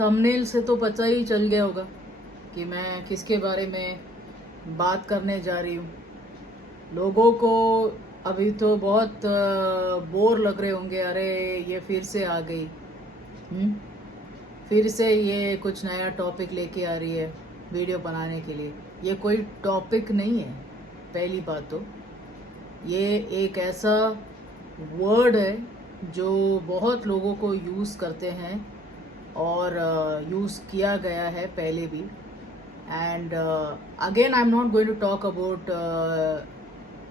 Thumbnail से तो पता ही चल गया होगा कि मैं किसके बारे में बात करने जा रही हूँ। लोगों को अभी तो बहुत बोर लग रहे होंगे, अरे ये फिर से आ गई। हम्म फिर से ये कुछ नया टॉपिक लेके आ रही है वीडियो बनाने के लिए। ये कोई टॉपिक नहीं है। पहली बात तो ये एक ऐसा वर्ड है जो बहुत लोगों को यूज़ करते हैं और यूज़ किया गया है पहले भी। And again I am not going to talk about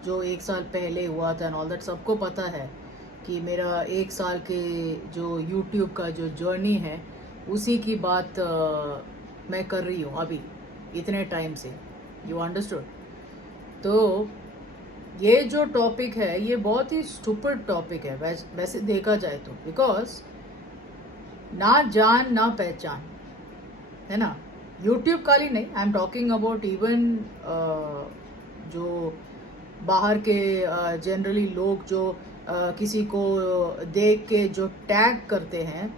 जो एक साल पहले हुआ था एंड ऑल दैट। सबको पता है कि मेरा एक साल के जो यूट्यूब का जो जर्नी है उसी की बात मैं कर रही हूँ अभी इतने टाइम से। You understood? तो ये जो टॉपिक है ये बहुत ही स्टूपिड टॉपिक है वैसे देखा जाए तो, बिकॉज ना जान ना पहचान है ना। यूट्यूब खाली नहीं, आई एम टॉकिंग अबाउट इवन जो बाहर के जनरली लोग जो किसी को देख के जो टैग करते हैं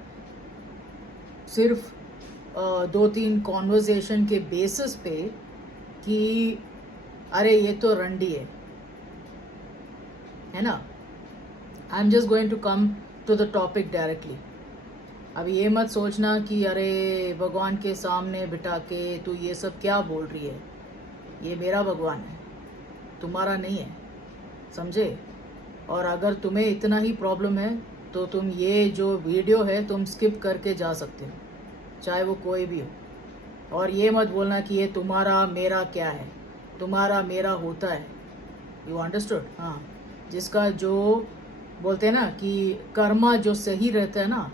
सिर्फ 2-3 कॉन्वर्जेशन के बेसिस पे कि अरे ये तो रंडी है ना। I am just going to come to the topic directly. अभी ये मत सोचना कि अरे भगवान के सामने बिठा के तू ये सब क्या बोल रही है। ये मेरा भगवान है, तुम्हारा नहीं है, समझे? और अगर तुम्हें इतना ही प्रॉब्लम है तो तुम ये जो वीडियो है तुम स्किप करके जा सकते हो, चाहे वो कोई भी हो। और ये मत बोलना कि ये तुम्हारा मेरा क्या है, तुम्हारा मेरा होता है। You understood? हाँ, जिसका जो बोलते हैं ना कि कर्मा जो सही रहता है ना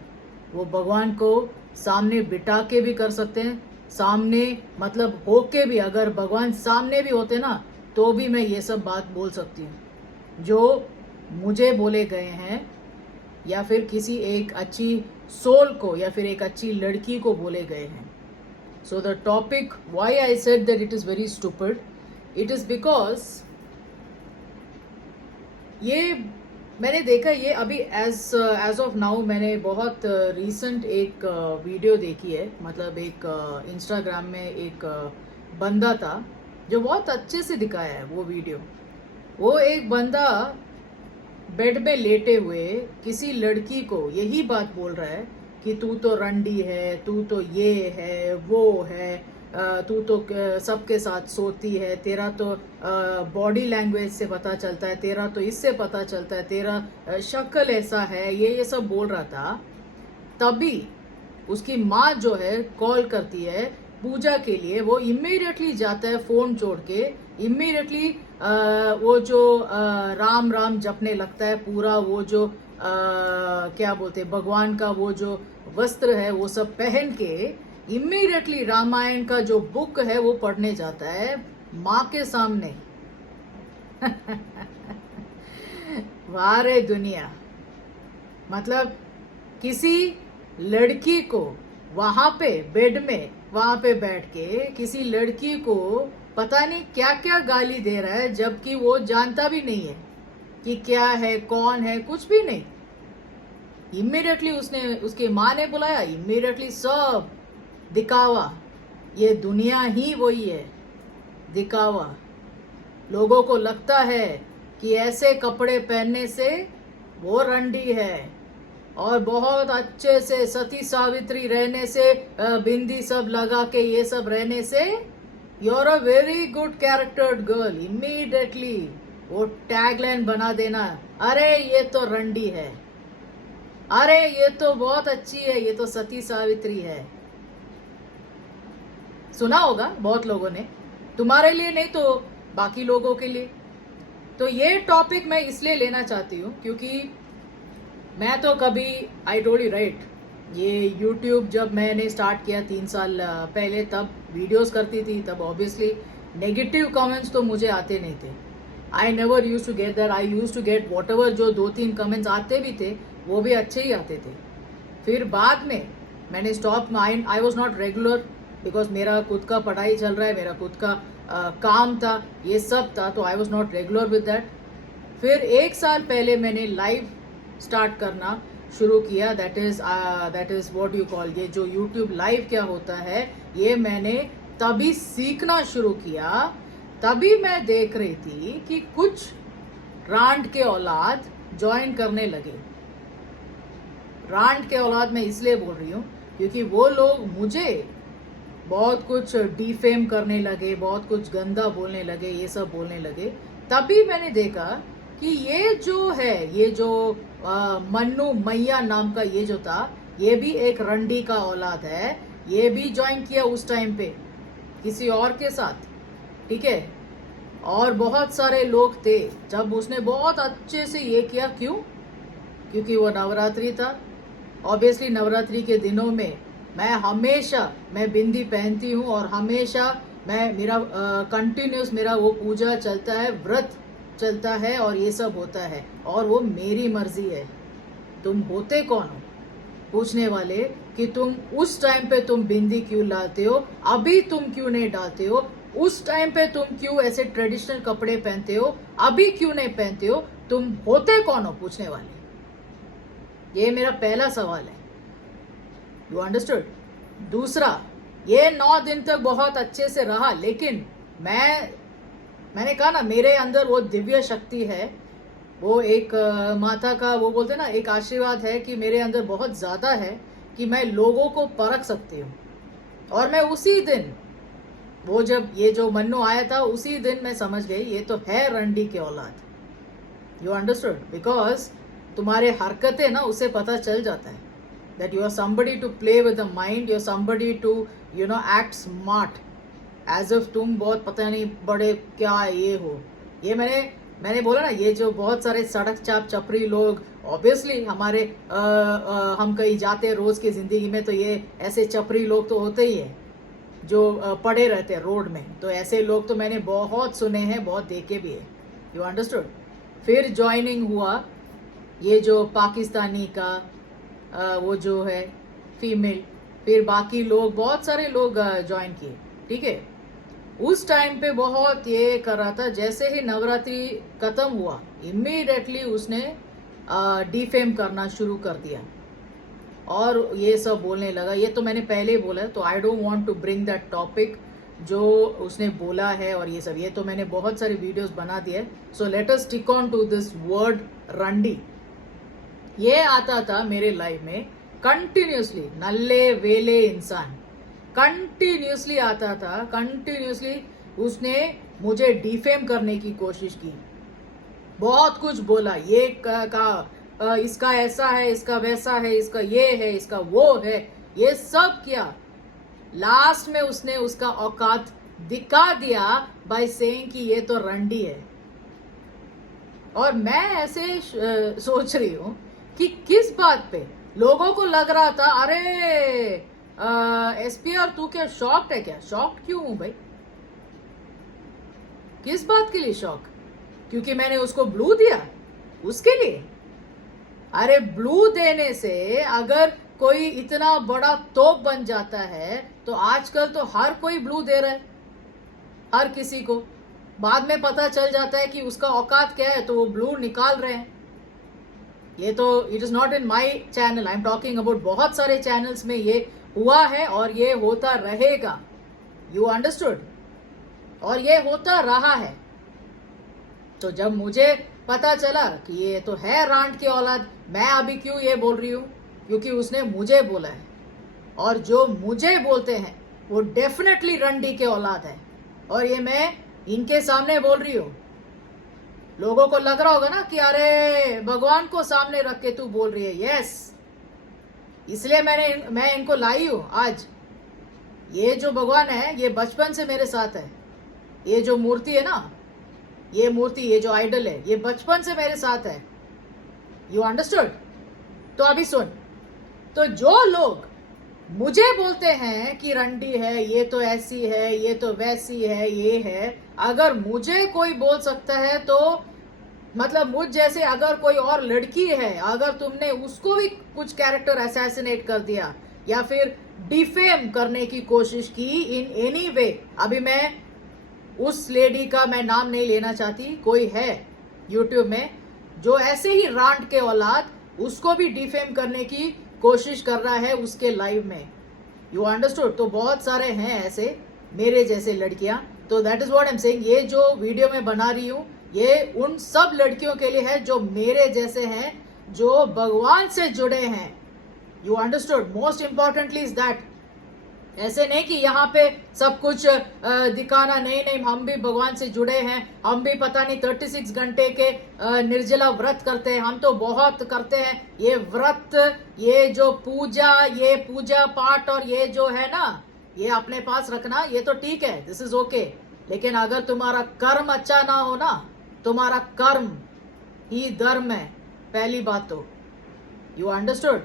वो भगवान को सामने बिठा के भी कर सकते हैं, सामने मतलब होके भी। अगर भगवान सामने भी होते ना तो भी मैं ये सब बात बोल सकती हूँ जो मुझे बोले गए हैं, या फिर किसी एक अच्छी सोल को या फिर एक अच्छी लड़की को बोले गए हैं। So the topic why I said that it is very stupid, it is because ये मैंने देखा, ये अभी एज ऑफ नाउ मैंने बहुत रीसेंट एक वीडियो देखी है। मतलब एक इंस्टाग्राम में एक बंदा था जो बहुत अच्छे से दिखाया है वो वीडियो। वो एक बंदा बेड में लेटे हुए किसी लड़की को यही बात बोल रहा है कि तू तो रंडी है, तू तो ये है वो है, तू तो सबके साथ सोती है, तेरा तो बॉडी लैंग्वेज से पता चलता है, तेरा तो इससे पता चलता है, तेरा शक्ल ऐसा है, ये सब बोल रहा था। तभी उसकी माँ जो है कॉल करती है पूजा के लिए। वो इमीडिएटली जाता है फ़ोन छोड़ के, इमीडिएटली वो जो राम राम जपने लगता है। पूरा वो जो क्या बोलते हैं भगवान का वो जो वस्त्र है वो सब पहन के इमीडिएटली रामायण का जो बुक है वो पढ़ने जाता है माँ के सामने। वाह रे दुनिया! मतलब किसी लड़की को वहां पे बेड में वहां पे बैठ के किसी लड़की को पता नहीं क्या क्या गाली दे रहा है, जबकि वो जानता भी नहीं है कि क्या है कौन है, कुछ भी नहीं। इमीडिएटली उसने उसकी माँ ने बुलाया, इमीडिएटली सब दिखावा। ये दुनिया ही वही है, दिखावा। लोगों को लगता है कि ऐसे कपड़े पहनने से वो रंडी है, और बहुत अच्छे से सती सावित्री रहने से, बिंदी सब लगा के ये सब रहने से you are a very good charactered girl. Immediately वो टैगलाइन बना देना, अरे ये तो रंडी है, अरे ये तो बहुत अच्छी है, ये तो सती सावित्री है। सुना होगा बहुत लोगों ने, तुम्हारे लिए नहीं तो बाकी लोगों के लिए। तो ये टॉपिक मैं इसलिए लेना चाहती हूँ क्योंकि मैं तो कभी, आई टोल्ड यू राइट, ये यूट्यूब जब मैंने स्टार्ट किया 3 साल पहले, तब वीडियोस करती थी, तब ऑब्वियसली नेगेटिव कमेंट्स तो मुझे आते नहीं थे। I never use to get that. I use to get whatever जो 2-3 कमेंट्स आते भी थे वो भी अच्छे ही आते थे। फिर बाद में मैंने stop, I was not regular because मेरा खुद का पढ़ाई चल रहा है, मेरा खुद का काम था, ये सब था, तो I was not regular with that. फिर 1 साल पहले मैंने लाइव स्टार्ट करना शुरू किया, that is what you call, ये जो यूट्यूब लाइव क्या होता है, ये मैंने तभी सीखना शुरू किया। तभी मैं देख रही थी कि कुछ रांड के औलाद ज्वाइन करने लगे। रांड के औलाद मैं इसलिए बोल रही हूँ क्योंकि वो लोग मुझे बहुत कुछ डिफेम करने लगे, बहुत कुछ गंदा बोलने लगे, ये सब बोलने लगे। तभी मैंने देखा कि ये जो है, ये जो मन्नू मैया नाम का ये जो था, ये भी एक रंडी का औलाद है। ये भी ज्वाइन किया उस टाइम पे किसी और के साथ, ठीक है। और बहुत सारे लोग थे जब उसने बहुत अच्छे से ये किया। क्यों? क्योंकि वो नवरात्रि था। ऑब्वियसली नवरात्रि के दिनों में मैं बिंदी पहनती हूँ और हमेशा मेरा कंटिन्यूस मेरा वो पूजा चलता है, व्रत चलता है और ये सब होता है, और वो मेरी मर्जी है। तुम होते कौन हो पूछने वाले कि तुम उस टाइम पे तुम बिंदी क्यों डालते हो, अभी तुम क्यों नहीं डालते हो, उस टाइम पे तुम क्यों ऐसे ट्रेडिशनल कपड़े पहनते हो, अभी क्यों नहीं पहनते हो, तुम होते कौन हो पूछने वाले। ये मेरा पहला सवाल है। You understood? दूसरा, ये 9 दिन तक बहुत अच्छे से रहा, लेकिन मैंने कहा ना, मेरे अंदर वो दिव्य शक्ति है, वो एक माता का वो बोलते ना एक आशीर्वाद है कि मेरे अंदर बहुत ज्यादा है कि मैं लोगों को परख सकती हूँ। और मैं उसी दिन, वो जब ये जो मन्नू आया था, उसी दिन मैं समझ गई ये तो है रंडी के औलाद। You understood? बिकॉज तुम्हारे हरकतें ना उससे पता चल जाता है that you are somebody to play with the mind, you are somebody to act smart, as if तुम बहुत पता नहीं बड़े क्या ये हो। ये मैंने बोला ना, ये जो बहुत सारे सड़क चाप चपरी लोग, ऑब्वियसली हमारे हम कहीं जाते हैं रोज की जिंदगी में, तो ये ऐसे चपरी लोग तो होते ही है जो पड़े रहते हैं रोड में। तो ऐसे लोग तो मैंने बहुत सुने हैं, बहुत देखे भी है। You understood? फिर ज्वाइनिंग हुआ ये जो पाकिस्तानी का वो जो है फीमेल, फिर बाकी लोग, बहुत सारे लोग ज्वाइन किए, ठीक है। उस टाइम पे बहुत ये कर रहा था। जैसे ही नवरात्रि खत्म हुआ, इमीडिएटली उसने डिफेम करना शुरू कर दिया और ये सब बोलने लगा। ये तो मैंने पहले ही बोला है, तो I don't want to bring that topic जो उसने बोला है और ये सब। ये तो मैंने बहुत सारी वीडियोस बना दिए है। So let us stick on to this word रंडी। ये आता था मेरे लाइफ में कंटिन्यूसली, नल्ले वेले इंसान कंटिन्यूसली आता था। कंटिन्यूसली उसने मुझे डिफेम करने की कोशिश की, बहुत कुछ बोला। ये का इसका ऐसा है, इसका वैसा है, इसका ये है, इसका वो है, ये सब किया। लास्ट में उसने उसका औकात दिखा दिया बाय सेइंग कि ये तो रंडी है। और मैं ऐसे सोच रही हूं कि किस बात पे लोगों को लग रहा था, अरे एसपीआर तू क्या शॉक्ड है क्या? शॉक्ड क्यों हूं भाई? किस बात के लिए शॉक? क्योंकि मैंने उसको ब्लू दिया उसके लिए? अरे ब्लू देने से अगर कोई इतना बड़ा तोप बन जाता है तो आजकल तो हर कोई ब्लू दे रहा है, हर किसी को। बाद में पता चल जाता है कि उसका औकात क्या है तो वो ब्लू निकाल रहे हैं। ये तो it is not in my channel, I am talking about बहुत सारे चैनल्स में ये हुआ है और ये होता रहेगा। You understood? और ये होता रहा है। तो जब मुझे पता चला कि ये तो है रांड की औलाद, मैं अभी क्यों ये बोल रही हूं? क्योंकि उसने मुझे बोला है, और जो मुझे बोलते हैं वो डेफिनेटली रंडी के औलाद है। और ये मैं इनके सामने बोल रही हूं। लोगों को लग रहा होगा ना कि अरे भगवान को सामने रख के तू बोल रही है। यस, इसलिए मैं इनको लाई हूं आज। ये जो भगवान है ये बचपन से मेरे साथ है। ये जो मूर्ति है ना, ये मूर्ति, ये जो आइडल है, ये बचपन से मेरे साथ है। You understood? तो अभी सुन, तो जो लोग मुझे बोलते हैं कि रंडी है, ये तो ऐसी है, ये तो वैसी है, ये है, अगर मुझे कोई बोल सकता है तो मतलब मुझ जैसे अगर कोई और लड़की है, अगर तुमने उसको भी कुछ कैरेक्टर असैसिनेट कर दिया या फिर डिफेम करने की कोशिश की इन एनी वे, अभी मैं उस लेडी का मैं नाम नहीं लेना चाहती, कोई है यूट्यूब में जो ऐसे ही रांड के औलाद उसको भी डिफेम करने की कोशिश कर रहा है उसके लाइव में। You understood? तो बहुत सारे हैं ऐसे मेरे जैसे लड़कियां। तो that is what I am saying. ये जो वीडियो मैं बना रही हूँ ये उन सब लड़कियों के लिए है जो मेरे जैसे हैं, जो भगवान से जुड़े हैं। You understood? Most importantly is that. ऐसे नहीं कि यहाँ पे सब कुछ दिखाना, नहीं नहीं हम भी भगवान से जुड़े हैं, हम भी पता नहीं 36 घंटे के निर्जला व्रत करते हैं। हम तो बहुत करते हैं ये व्रत, ये जो पूजा, ये पूजा पाठ और ये जो है ना, ये अपने पास रखना, ये तो ठीक है, दिस इज ओके। लेकिन अगर तुम्हारा कर्म अच्छा ना हो ना, तुम्हारा कर्म ही धर्म है, पहली बात तो। You understood?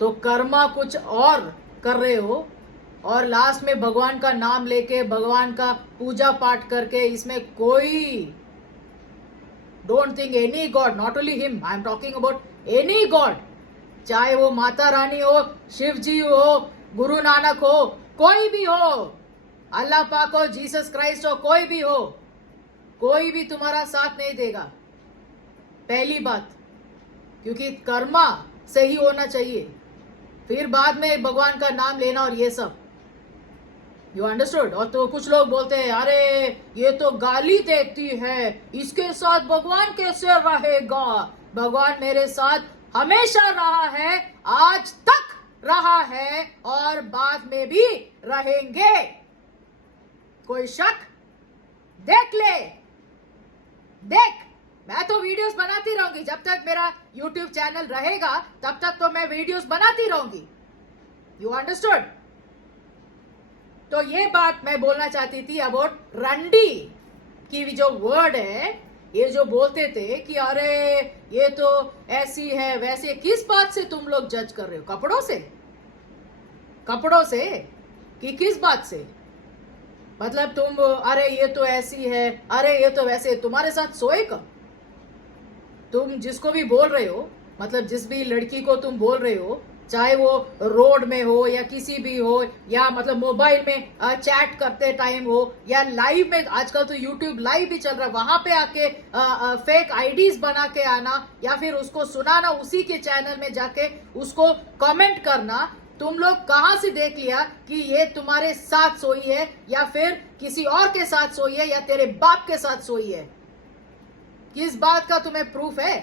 तो कर्मा कुछ और कर रहे हो और लास्ट में भगवान का नाम लेके, भगवान का पूजा पाठ करके, इसमें कोई, don't think any God, not only him, I am talking about any God, चाहे वो माता रानी हो, शिव जी हो, गुरु नानक हो, कोई भी हो, अल्लाह पाक हो, जीसस क्राइस्ट हो, कोई भी हो, कोई भी तुम्हारा साथ नहीं देगा, पहली बात। क्योंकि कर्मा सही होना चाहिए, फिर बाद में भगवान का नाम लेना और ये सब। You understood? और तो कुछ लोग बोलते हैं अरे ये तो गाली देती है, इसके साथ भगवान कैसे रहेगा? भगवान मेरे साथ हमेशा रहा है, आज तक रहा है और बाद में भी रहेंगे। कोई शक? देख ले, देख, मैं तो वीडियोस बनाती रहूंगी जब तक मेरा यूट्यूब चैनल रहेगा, तब तक तो मैं वीडियोस बनाती रहूंगी। You understood? तो ये बात मैं बोलना चाहती थी अबाउट रंडी की जो वर्ड है, ये जो बोलते थे कि अरे ये तो ऐसी है वैसे। किस बात से तुम लोग जज कर रहे हो? कपड़ों से? कपड़ों से कि किस बात से? मतलब तुम अरे ये तो ऐसी है, अरे ये तो वैसे, तुम्हारे साथ सोए कब? तुम जिसको भी बोल रहे हो, मतलब जिस भी लड़की को तुम बोल रहे हो, चाहे वो रोड में हो या किसी भी हो, या मतलब मोबाइल में चैट करते टाइम हो, या लाइव में, आजकल तो यूट्यूब लाइव भी चल रहा है, वहां पे आके फेक आईडीज बना के आना, या फिर उसको सुनाना उसी के चैनल में जाके, उसको कमेंट करना। तुम लोग कहां से देख लिया कि ये तुम्हारे साथ सोई है या फिर किसी और के साथ सोई है या तेरे बाप के साथ सोई है? किस बात का तुम्हें प्रूफ है?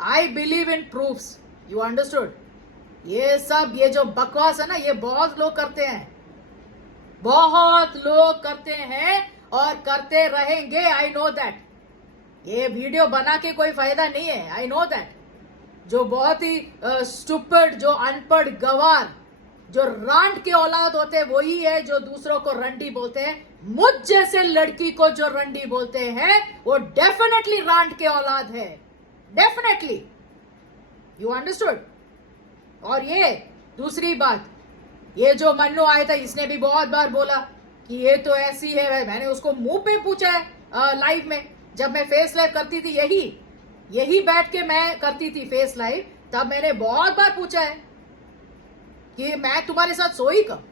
I believe in proofs. You understood? ये सब, ये जो बकवास है ना, ये बहुत लोग करते हैं, बहुत लोग करते हैं और करते रहेंगे। आई नो दैट। ये वीडियो बना के कोई फायदा नहीं है, आई नो दैट। जो बहुत ही स्टूपिड, जो अनपढ़ गवार, जो रांड के औलाद होते हैं, वही है जो दूसरों को रंडी बोलते हैं। मुझ जैसे लड़की को जो रंडी बोलते हैं वो डेफिनेटली रांड के औलाद है, डेफिनेटली। You understood? और ये दूसरी बात, ये जो मन्नू आया था, इसने भी बहुत बार बोला कि ये तो ऐसी है। मैंने उसको मुंह पे पूछा है लाइव में, जब मैं फेस लाइव करती थी, यही बैठ के मैं करती थी फेस लाइव, तब मैंने बहुत बार पूछा है कि मैं तुम्हारे साथ सोई कब,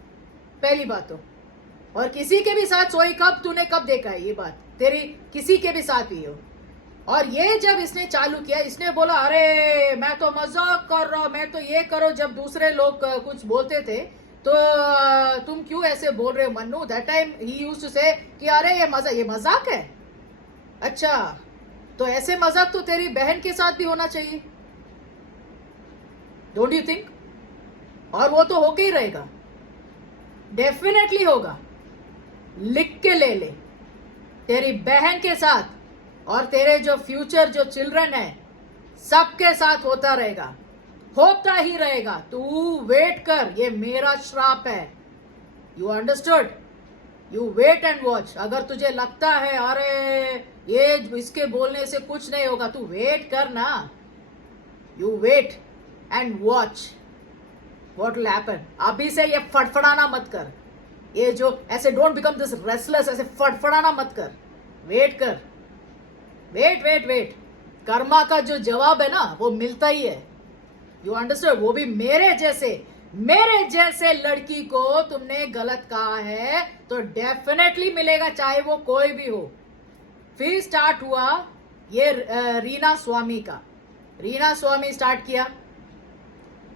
पहली बात तो। और किसी के भी साथ सोई कब, तूने कब देखा है ये बात? तेरी किसी के भी साथ भी हो। और ये जब इसने चालू किया, इसने बोला अरे मैं तो मजाक कर रहा हूं, मैं तो ये करो। जब दूसरे लोग कुछ बोलते थे तो तुम क्यों ऐसे बोल रहे हो मन्नू? दैट टाइम ही यूज्ड टू से कि अरे ये मजाक है। अच्छा, तो ऐसे मजाक तो तेरी बहन के साथ भी होना चाहिए, डोंट यू थिंक? और वो तो होके ही रहेगा, डेफिनेटली होगा। लिख के ले ले, तेरी बहन के साथ और तेरे जो फ्यूचर जो चिल्ड्रन है, सबके साथ होता रहेगा, होता ही रहेगा। तू वेट कर, ये मेरा श्राप है। You understood? You wait and watch. अगर तुझे लगता है अरे ये इसके बोलने से कुछ नहीं होगा, तू वेट कर ना। You wait and watch what will happen. अभी से ये फड़फड़ाना मत कर, ये जो ऐसे डोंट बिकम दिस रेस्टलेस, ऐसे फड़फड़ाना मत कर। वेट कर, वेट। कर्मा का जो जवाब है ना, वो मिलता ही है। You understand? वो भी मेरे जैसे लड़की को तुमने गलत कहा है तो डेफिनेटली मिलेगा, चाहे वो कोई भी हो। फिर स्टार्ट हुआ ये रीना स्वामी का। रीना स्वामी स्टार्ट किया,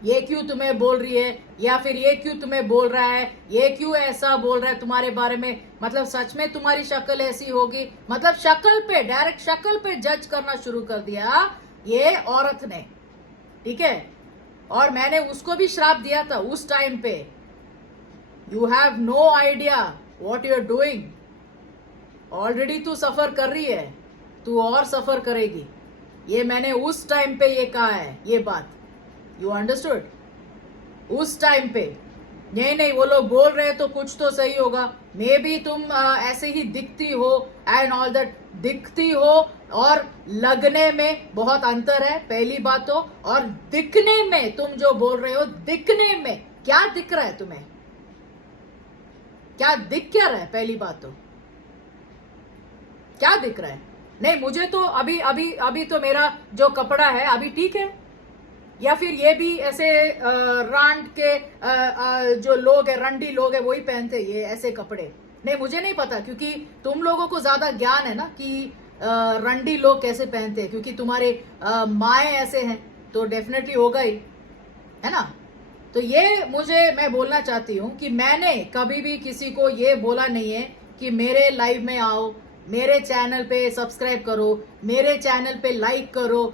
ये क्यों तुम्हें बोल रही है, या फिर ये क्यों तुम्हें बोल रहा है, ये क्यों ऐसा बोल रहा है तुम्हारे बारे में, मतलब सच में तुम्हारी शक्ल ऐसी होगी, मतलब शक्ल पे, डायरेक्ट शक्ल पे जज करना शुरू कर दिया ये औरत ने, ठीक है। और मैंने उसको भी श्राप दिया था उस टाइम पे, you have no idea what you are doing, already तू सफर कर रही है, तू और सफर करेगी, ये मैंने उस टाइम पे ये कहा है, ये बात, यू अंडरस्टूड, उस टाइम पे। नहीं नहीं, वो लोग बोल रहे तो कुछ तो सही होगा, मे बी तुम ऐसे ही दिखती हो एंड ऑल दैट, दिखती हो और लगने में बहुत अंतर है पहली बात तो, और दिखने में तुम जो बोल रहे हो, दिखने में क्या दिख रहा है तुम्हें, क्या दिख क्या रहा है, पहली बात तो क्या दिख रहा है। नहीं, मुझे तो अभी अभी अभी तो मेरा जो कपड़ा है अभी ठीक है, या फिर ये भी ऐसे रांड के जो लोग है, रंडी लोग है, वही पहनते ये ऐसे कपड़े। नहीं, मुझे नहीं पता, क्योंकि तुम लोगों को ज्यादा ज्ञान है ना कि रंडी लोग कैसे पहनते हैं, क्योंकि तुम्हारे माए ऐसे हैं तो डेफिनेटली होगा ही, है ना। तो ये मैं बोलना चाहती हूँ कि मैंने कभी भी किसी को ये बोला नहीं है कि मेरे लाइव में आओ, मेरे चैनल पे सब्सक्राइब करो, मेरे चैनल पे लाइक करो,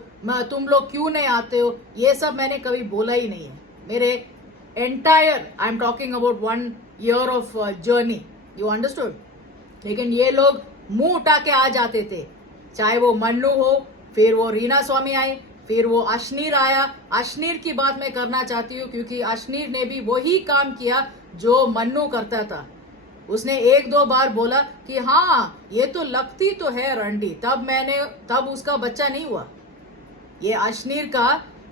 तुम लोग क्यों नहीं आते हो, ये सब मैंने कभी बोला ही नहीं है। मेरे entire, I am talking about 1 year of journey, you understood. लेकिन ये लोग मुंह उठा के आ जाते थे, चाहे वो मन्नू हो, फिर वो रीना स्वामी आई, फिर वो अश्नीर आया। अश्नीर की बात मैं करना चाहती हूँ क्योंकि अश्नीर ने भी वही काम किया जो मन्नू करता था। उसने 1-2 बार बोला कि हाँ ये तो लगती तो है रंडी, तब उसका बच्चा नहीं हुआ, ये अश्नीर का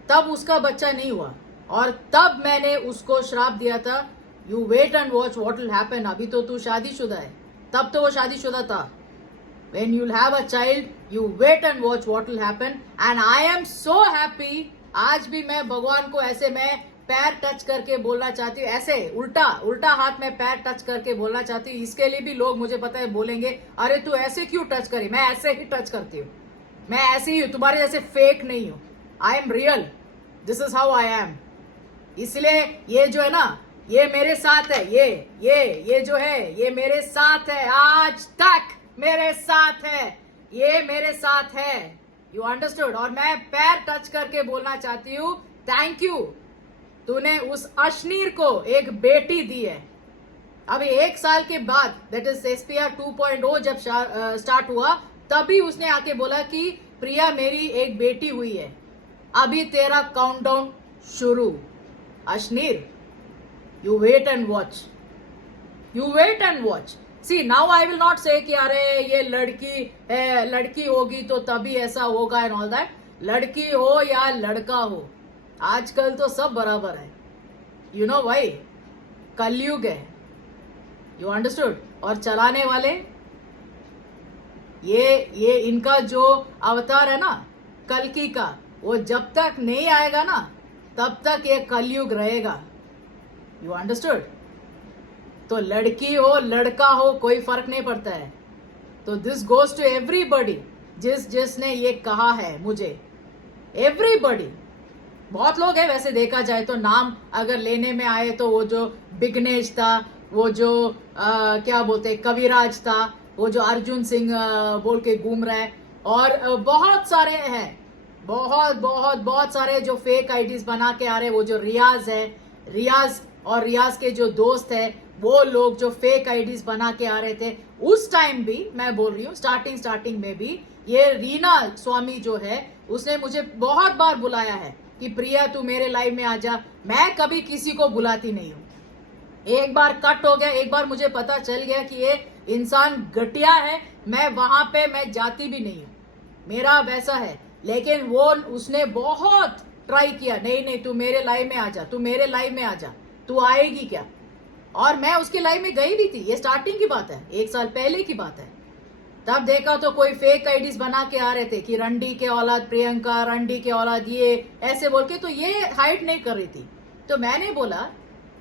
तब उसका बच्चा नहीं हुआ, और तब मैंने उसको श्राप दिया था, you wait and watch what will happen. अभी तो तू शादीशुदा है, तब तो वो शादीशुदा था। When you'll have a child, you wait and watch what will happen. And I am so happy. आज भी मैं भगवान को ऐसे मैं पैर टच करके बोलना चाहती हूँ, ऐसे उल्टा हाथ में पैर टच करके बोलना चाहती हूँ। इसके लिए भी लोग मुझे पता है बोलेंगे, अरे तू ऐसे क्यों टच करी, मैं ऐसे ही टच करती हूँ, मैं ऐसे ही हूँ, तुम्हारे जैसे फेक नहीं हूँ, I am real, this is how I am. इसलिए ये जो है ना, ये मेरे साथ है, ये जो है ये मेरे साथ है, आज तक मेरे साथ है, ये मेरे साथ है, यू अंडरस्टूड। और मैं पैर टच करके बोलना चाहती हूँ, थैंक यू, तूने उस अश्नीर को एक बेटी दी है। अभी 1 साल के बाद, दैट इज SPR 2.0 जब स्टार्ट हुआ, तभी उसने आके बोला कि प्रिया मेरी एक बेटी हुई है, अभी तेरा काउंटडाउन शुरू। Ashneer, you wait and watch, you wait and watch. See now I will not say कि अरे ये लड़की है, लड़की होगी तो तभी ऐसा होगा एंड ऑल दैट। लड़की हो या लड़का हो, आजकल तो सब बराबर है, यू नो भाई, कलयुग है, यू अंडरस्टूड। और चलाने वाले ये इनका जो अवतार है ना कल्कि का, वो जब तक नहीं आएगा ना तब तक ये कलयुग रहेगा, यू अंडरस्टूड। तो लड़की हो लड़का हो कोई फर्क नहीं पड़ता है। तो दिस गोज टू एवरीबडी जिसने ये कहा है मुझे, एवरीबडी। बहुत लोग हैं वैसे देखा जाए तो, नाम अगर लेने में आए तो वो जो बिगनेश था, वो जो क्या बोलते कविराज था, वो जो अर्जुन सिंह बोल के घूम रहा है, और बहुत सारे हैं, बहुत सारे जो फेक आईडीज बना के आ रहे हैं। वो जो रियाज है, रियाज और रियाज के जो दोस्त है, वो लोग जो फेक आईडीज बना के आ रहे थे उस टाइम भी, मैं बोल रही हूँ स्टार्टिंग में भी, ये रीना स्वामी जो है उसने मुझे बहुत बार बुलाया है कि प्रिया तू मेरे लाइव में आ जा। मैं कभी किसी को बुलाती नहीं हूँ। एक बार कट हो गया, एक बार मुझे पता चल गया कि ये इंसान घटिया है, मैं वहां पे मैं जाती भी नहीं हूँ, मेरा वैसा है। लेकिन वो उसने बहुत ट्राई किया, नहीं तू मेरे लाइव में आ जा, तू मेरे लाइव में आ जा, तू आएगी क्या। और मैं उसके लाइव में गई भी थी, ये स्टार्टिंग की बात है, 1 साल पहले की बात है। तब देखा तो कोई फेक आईडीज बना के आ रहे थे कि रंडी के औलाद प्रियंका, रंडी के औलाद ये ऐसे बोल के, तो ये हाइड नहीं कर रही थी। तो मैंने बोला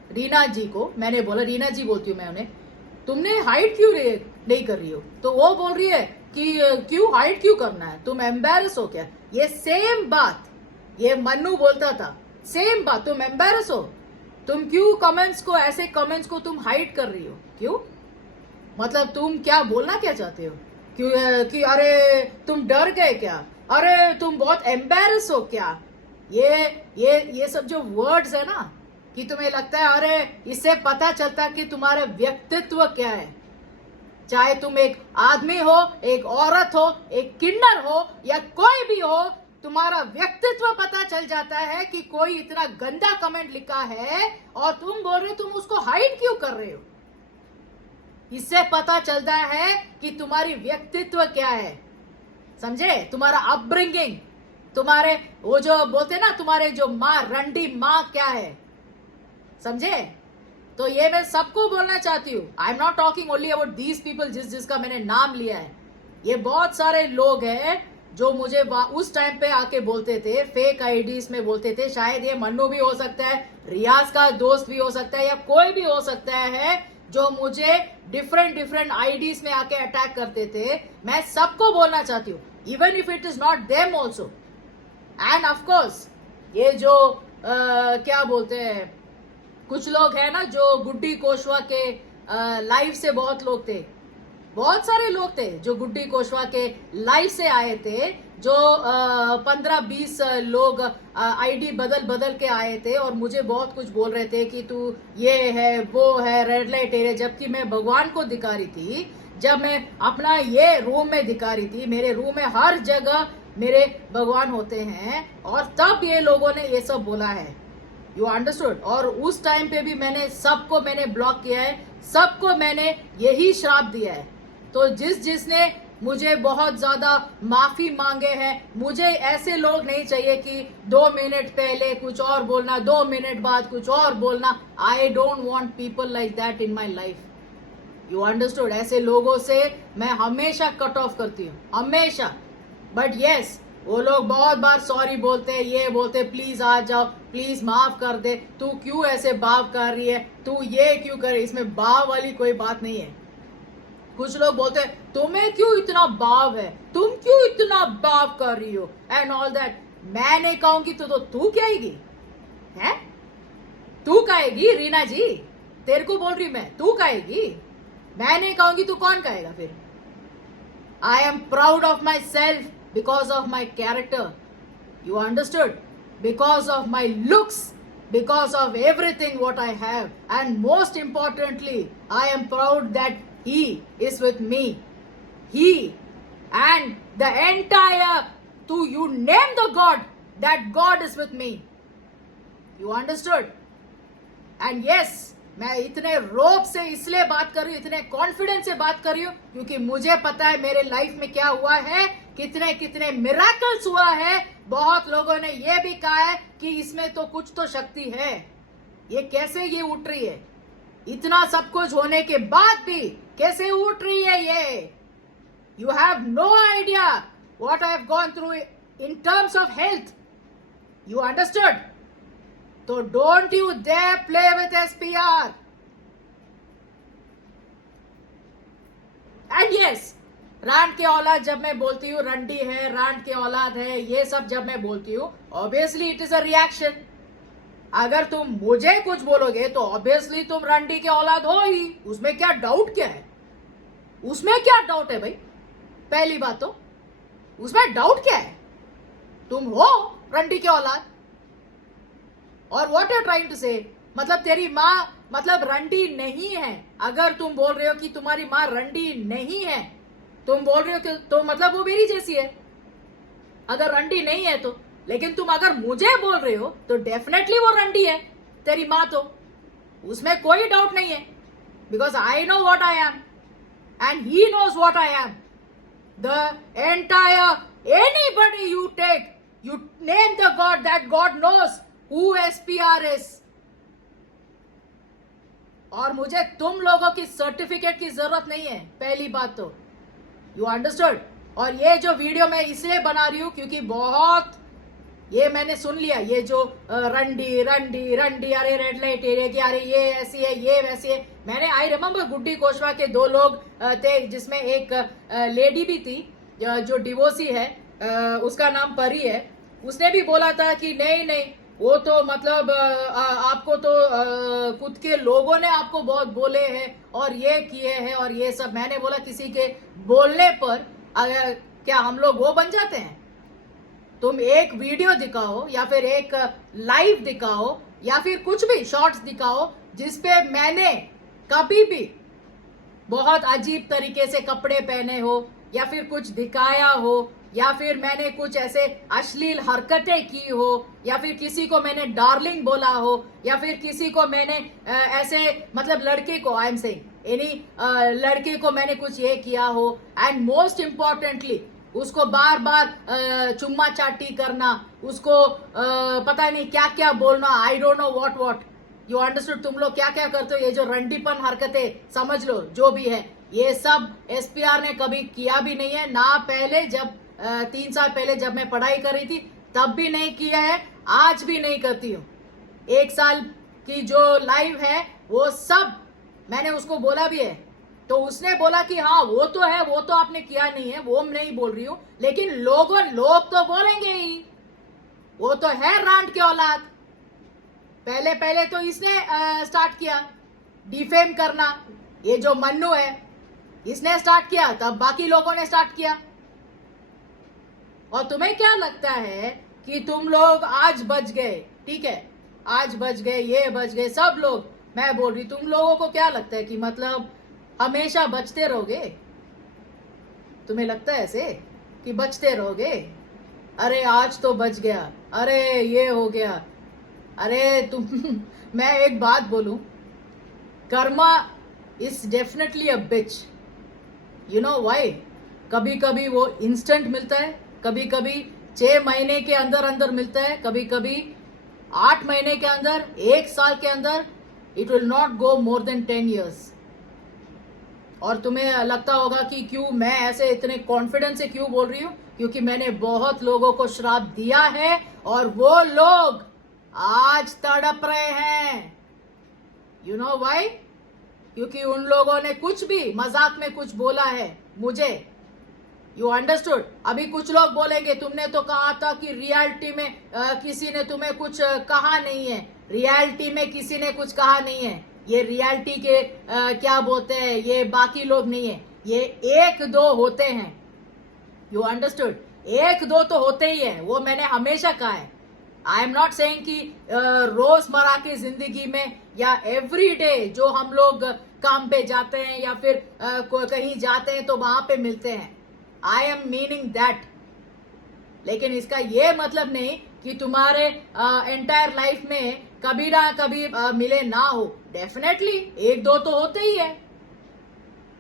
रीना जी को, मैंने बोला, रीना जी बोलती हूँ मैं उन्हें, तुमने हाइड क्यों नहीं कर रही हो। तो वो बोल रही है कि क्यों हाइड क्यों करना है, तुम एम्बेरस हो क्या। ये सेम बात ये मन्नू बोलता था सेम बात। तुम एम्बेरस हो, तुम क्यों कमेंट्स को, ऐसे कमेंट्स को तुम हाइड कर रही हो, क्यों? मतलब तुम क्या बोलना क्या चाहते हो? क्यों कि अरे तुम डर गए क्या, अरे तुम बहुत एम्बेरस हो क्या? ये सब जो वर्ड्स है ना, कि तुम्हें लगता है अरे इससे पता चलता है कि तुम्हारा व्यक्तित्व क्या है। चाहे तुम एक आदमी हो, एक औरत हो, एक किन्नर हो या कोई भी हो, तुम्हारा व्यक्तित्व पता चल जाता है कि कोई इतना गंदा कमेंट लिखा है और तुम बोल रहे हो, तुम उसको हाइड क्यों कर रहे हो? इससे पता चलता है कि तुम्हारी व्यक्तित्व क्या है, समझे? तुम्हारा अपब्रिंगिंग, तुम्हारे वो जो बोलते ना, तुम्हारे जो माँ, रंडी माँ क्या है, समझे? तो ये मैं सबको बोलना चाहती हूँ। आई am not talking only about these people जिसका मैंने नाम लिया है। ये बहुत सारे लोग हैं जो मुझे उस टाइम पे आके बोलते थे, फेक आईडीज में बोलते थे। शायद ये मन्नू भी हो सकता है, रियाज का दोस्त भी हो सकता है, या कोई भी हो सकता है जो मुझे डिफरेंट आईडीज में आके अटैक करते थे। मैं सबको बोलना चाहती हूँ, even if it is not them also. And of course ये जो क्या बोलते हैं, कुछ लोग हैं ना जो गुड्डी कोशवा के लाइव से, बहुत लोग थे, बहुत सारे लोग थे जो गुड्डी कोशवा के लाइव से आए थे, जो 15-20 लोग आईडी बदल के आए थे और मुझे बहुत कुछ बोल रहे थे कि तू ये है वो है, रेड लाइट एरिया। जबकि मैं भगवान को दिखा रही थी, जब मैं अपना ये रूम में दिखा रही थी, मेरे रूम में हर जगह मेरे भगवान होते हैं, और तब ये लोगों ने ये सब बोला है। You understood? और उस टाइम पे भी मैंने सबको मैंने ब्लॉक किया है, सबको मैंने यही श्राप दिया है। तो जिसने मुझे बहुत ज्यादा माफी मांगे हैं, मुझे ऐसे लोग नहीं चाहिए कि 2 मिनट पहले कुछ और बोलना, 2 मिनट बाद कुछ और बोलना। आई don't want people like that in my life. You understood? ऐसे लोगों से मैं हमेशा कट ऑफ करती हूँ, हमेशा। बट यस, वो लोग बहुत बार सॉरी बोलते हैं, ये बोलते प्लीज आ जाओ, प्लीज माफ कर दे, तू क्यों ऐसे बाव कर रही है, तू ये क्यों कर रही है। इसमें बाव वाली कोई बात नहीं है। कुछ लोग बोलते हैं तुम्हें क्यों इतना बाव है, तुम क्यों इतना बाव कर रही हो एंड ऑल दैट। मैं नहीं कहूंगी तो तू कहेगी है? तू कहेगी रीना जी, तेरे को बोल रही मैं, तू कहेगी? मैं नहीं कहूंगी तो कौन कहेगा फिर? I am proud of my self because of my character. You understood? Because of my looks, because of everything what I have, and most importantly, I am proud that he is with me. He and the entire, you name the God, that God is with me. You understood? And yes, मैं इतने रोब से इसलिए बात कर रही हूँ, इतने कॉन्फिडेंस से बात कर रही हूँ, क्योंकि मुझे पता है मेरे लाइफ में क्या हुआ है, कितने मिराकल्स हुआ है। बहुत लोगों ने ये भी कहा है कि इसमें तो कुछ तो शक्ति है, ये कैसे ये उठ रही है, इतना सब कुछ होने के बाद भी कैसे उठ रही है ये। You have no idea what I have gone through in terms of health. You understood? तो don't you dare play with SPR। And yes, रांड के औलाद जब मैं बोलती हूँ, रंडी है, रांड के औलाद है, ये सब जब मैं बोलती हूँ, obviously it is a reaction. अगर तुम मुझे कुछ बोलोगे तो ऑब्वियसली तुम रंडी के औलाद हो ही, उसमें क्या डाउट क्या है? उसमें क्या डाउट है भाई? पहली बात तो उसमें डाउट क्या है? तुम हो रंडी के औलाद। और व्हाट यू ट्राइंग टू से, मतलब तेरी माँ मतलब रंडी नहीं है। अगर तुम बोल रहे हो कि तुम्हारी माँ रंडी नहीं है, तुम बोल रहे हो कि तो मतलब वो मेरी जैसी है, अगर रंडी नहीं है तो। लेकिन तुम अगर मुझे बोल रहे हो तो डेफिनेटली वो रंडी है तेरी माँ, तो उसमें कोई डाउट नहीं है। Because I know what I am and he knows what I am. The entire anybody you take, you name the God, that God knows who SPR is। और मुझे तुम लोगों की सर्टिफिकेट की जरूरत नहीं है, पहली बात तो। You understood? और ये जो वीडियो मैं इसलिए बना रही हूं क्योंकि बहुत ये मैंने सुन लिया, ये जो रंडी रंडी रंडी, अरे रेड लाइट एरिया की, अरे ये ऐसी है, ये वैसी है। मैंने आई रिमेम्बर गुड्डी कोशवा के 2 लोग थे, जिसमें एक लेडी भी थी जो डिवोर्सी है, उसका नाम परी है। उसने भी बोला था कि नहीं नहीं, वो तो मतलब आपको तो खुद के लोगों ने आपको बहुत बोले हैं और ये किए हैं और ये सब। मैंने बोला किसी के बोलने पर क्या हम लोग वो बन जाते हैं? तुम एक वीडियो दिखाओ या फिर एक लाइव दिखाओ या फिर कुछ भी शॉर्ट्स दिखाओ जिसपे मैंने कभी भी बहुत अजीब तरीके से कपड़े पहने हो या फिर कुछ दिखाया हो या फिर मैंने कुछ ऐसे अश्लील हरकतें की हो या फिर किसी को मैंने डार्लिंग बोला हो या फिर किसी को मैंने ऐसे मतलब लड़के को, आई एम सेइंग एनी लड़के को मैंने कुछ ये किया हो, एंड मोस्ट इम्पॉर्टेंटली उसको बार बार चुम्मा चाटी करना, उसको पता नहीं क्या क्या बोलना, आई don't know what what. You understood? तुम लोग क्या क्या करते हो, ये जो रंडीपन हरकतें समझ लो जो भी है, ये सब एसपीआर ने कभी किया भी नहीं है ना। पहले जब 3 साल पहले जब मैं पढ़ाई कर रही थी तब भी नहीं किया है, आज भी नहीं करती हूँ। 1 साल की जो लाइव है वो सब मैंने उसको बोला भी है, तो उसने बोला कि हाँ वो तो है, वो तो आपने किया नहीं है, वो मैं नहीं बोल रही हूँ, लेकिन लोग तो बोलेंगे ही, वो तो है रांड के औलाद। पहले पहले तो इसने स्टार्ट किया डिफेम करना, ये जो मन्नू है इसने स्टार्ट किया, तब बाकी लोगों ने स्टार्ट किया। और तुम्हें क्या लगता है कि तुम लोग आज बच गए? ठीक है, आज बच गए, ये बच गए, सब लोग। मैं बोल रही तुम लोगों को क्या लगता है कि मतलब हमेशा बचते रहोगे? तुम्हें लगता है ऐसे कि बचते रहोगे? अरे आज तो बच गया, अरे ये हो गया, अरे तुम मैं एक बात बोलूं, karma is definitely a bitch. You know why? कभी कभी वो इंस्टेंट मिलता है, कभी कभी 6 महीने के अंदर अंदर मिलता है, कभी कभी 8 महीने के अंदर, 1 साल के अंदर। It will not go more than 10 years। और तुम्हें लगता होगा कि क्यों मैं ऐसे इतने कॉन्फिडेंस से क्यों बोल रही हूँ, क्योंकि मैंने बहुत लोगों को श्राप दिया है और वो लोग आज तड़प रहे हैं। You know why? क्योंकि उन लोगों ने कुछ भी मजाक में कुछ बोला है मुझे। You understood? अभी कुछ लोग बोलेंगे तुमने तो कहा था कि रियलिटी में किसी ने तुम्हें कुछ कहा नहीं है। रियलिटी में किसी ने कुछ कहा नहीं है, ये रियलिटी के क्या बोलते हैं, ये बाकी लोग नहीं है, ये 1-2 होते हैं। You understood? 1-2 तो होते ही है, वो मैंने हमेशा कहा है। आई एम नॉट सेइंग कि रोजमर्रा की जिंदगी में या एवरी डे जो हम लोग काम पे जाते हैं या फिर कहीं जाते हैं तो वहां पे मिलते हैं, आई एम मीनिंग दैट। लेकिन इसका ये मतलब नहीं कि तुम्हारे एंटायर लाइफ में कभी ना कभी मिले ना हो। डेफिनेटली 1-2 तो होते ही है,